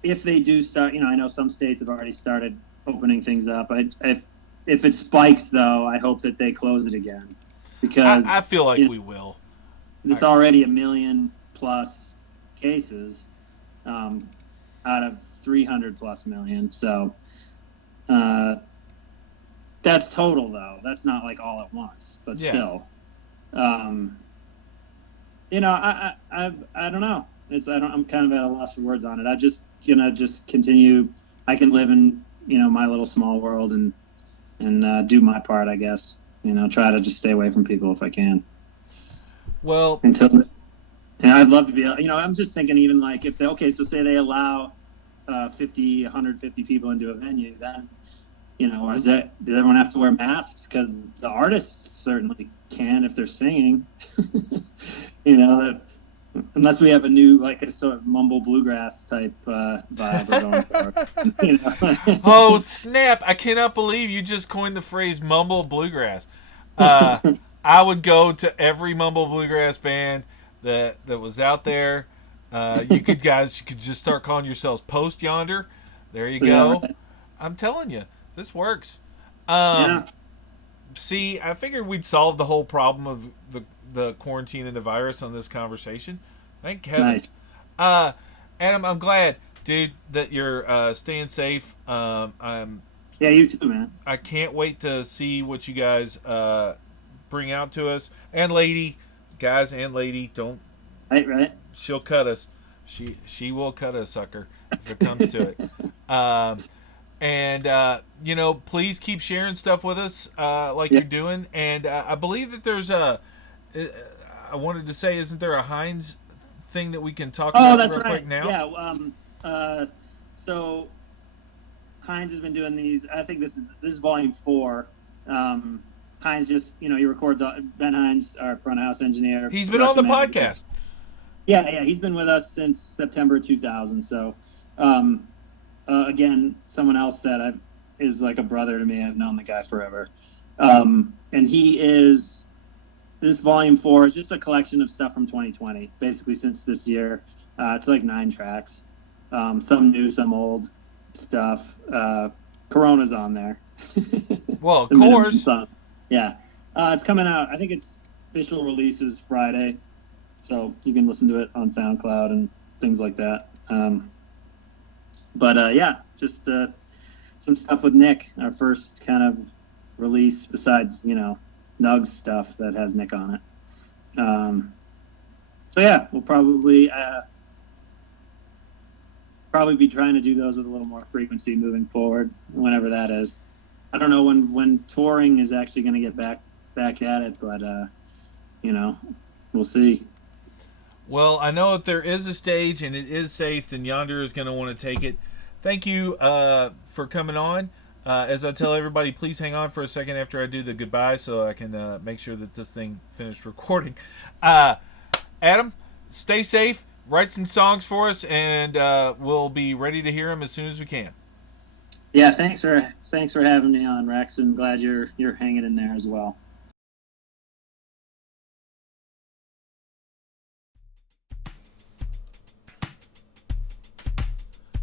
if they do start, I know some states have already started opening things up. If it spikes, though, I hope that they close it again, because I feel like we will. It's already 1 million plus cases out of 300 plus million. So that's total, though. That's not like all at once, but still. I don't know. I'm kind of at a loss for words on it. I just continue. I can live in my little small world and do my part, I guess. Try to just stay away from people if I can. Well, and I'd love to be. I'm just thinking, even like if so say they allow 150 people into a venue, then does everyone have to wear masks? Because the artists certainly can if they're singing. Unless we have a new, like, a sort of mumble bluegrass type vibe we're going for. Oh, snap. I cannot believe you just coined the phrase mumble bluegrass. I would go to every mumble bluegrass band that was out there. You could just start calling yourselves Post Yonder. There you go. I'm telling you, this works. Yeah. See, I figured we'd solve the whole problem of the quarantine and the virus on this conversation. Thank heavens. Nice. Adam, I'm glad, dude, that you're staying safe. Yeah, you too, man. I can't wait to see what you guys bring out to us. And lady, guys and lady, don't. Right. She'll cut us. She will cut us, sucker, if it comes to it. Please keep sharing stuff with us like you're doing. And I believe that there's I wanted to say, isn't there a Heinz thing that we can talk about that's real right. quick now? Yeah. So Heinz has been doing these. I think this is volume 4. Heinz just, he records. Ben Heinz, our front of house engineer. He's been on the podcast. Yeah, he's been with us since September 2000. So, again, someone else that is like a brother to me. I've known the guy forever. And this volume 4 is just a collection of stuff from 2020, basically since this year. It's like 9 tracks, some new, some old stuff. Corona's on there. Well, of course. Yeah. It's coming out. I think its official release is Friday, so you can listen to it on SoundCloud and things like that. Just some stuff with Nick, our first kind of release besides, Nug's stuff that has Nick on it. We'll probably be trying to do those with a little more frequency moving forward, whenever that is. I don't know when touring is actually going to get back at it, but we'll see. Well, I know if there is a stage and it is safe, then Yonder is going to want to take it. Thank you for coming on. As I tell everybody, please hang on for a second after I do the goodbye so I can make sure that this thing finished recording. Adam, stay safe. Write some songs for us, and we'll be ready to hear them as soon as we can. Yeah, thanks for having me on, Rex, and glad you're hanging in there as well.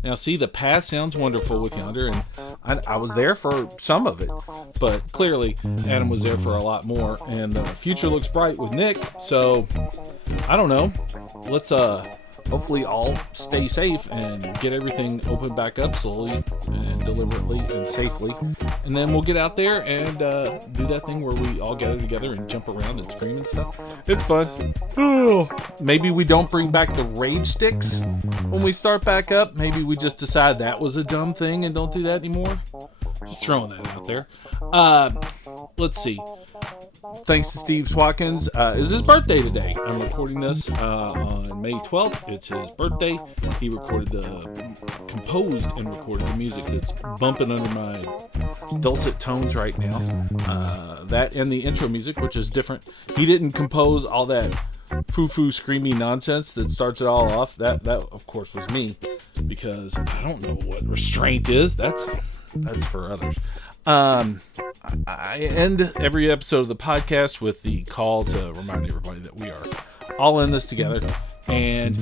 Now, see, the past sounds wonderful with Yonder, and I was there for some of it, but clearly Adam was there for a lot more, and the future looks bright with Nick, so I don't know. Let's hopefully all stay safe and get everything opened back up slowly and deliberately and safely, and then we'll get out there and do that thing where we all gather together and jump around and scream and stuff. It's fun. Oh, maybe we don't bring back the rage sticks when we start back up. Maybe we just decide that was a dumb thing and don't do that anymore. Just throwing that out there. Let's see. Thanks to Steve Swatkins. It's his birthday today. I'm recording this on May 12th. It's his birthday. He composed and recorded the music that's bumping under my dulcet tones right now. That and the intro music, which is different. He didn't compose all that foo-foo screamy nonsense that starts it all off. That of course was me, because I don't know what restraint is. That's for others. I end every episode of the podcast with the call to remind everybody that we are all in this together, and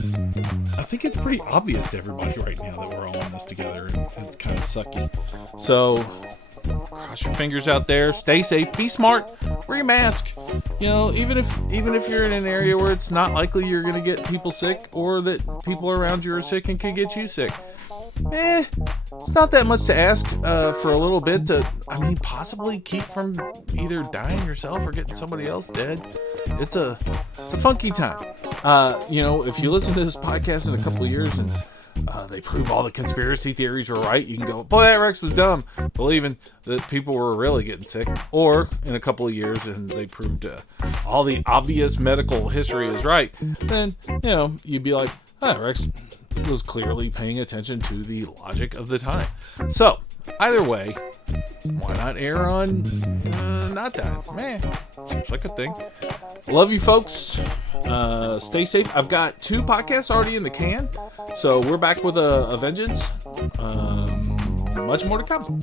I think it's pretty obvious to everybody right now that we're all in this together, and it's kind of sucky. So cross your fingers out there, stay safe, be smart, wear your mask. Even if you're in an area where it's not likely you're going to get people sick, or that people around you are sick and could get you sick, it's not that much to ask for a little bit to, possibly keep from either dying yourself or getting somebody else dead. It's a funky time. If you listen to this podcast in a couple of years and they prove all the conspiracy theories were right, you can go, boy, that Rex was dumb, believing that people were really getting sick. Or in a couple of years and they proved all the obvious medical history is right, then you'd be like, Rex was clearly paying attention to the logic of the time. So either way, why not err on not dying? Seems like a thing. Love you folks. Stay safe. I've got 2 podcasts already in the can, so we're back with a vengeance. Much more to come.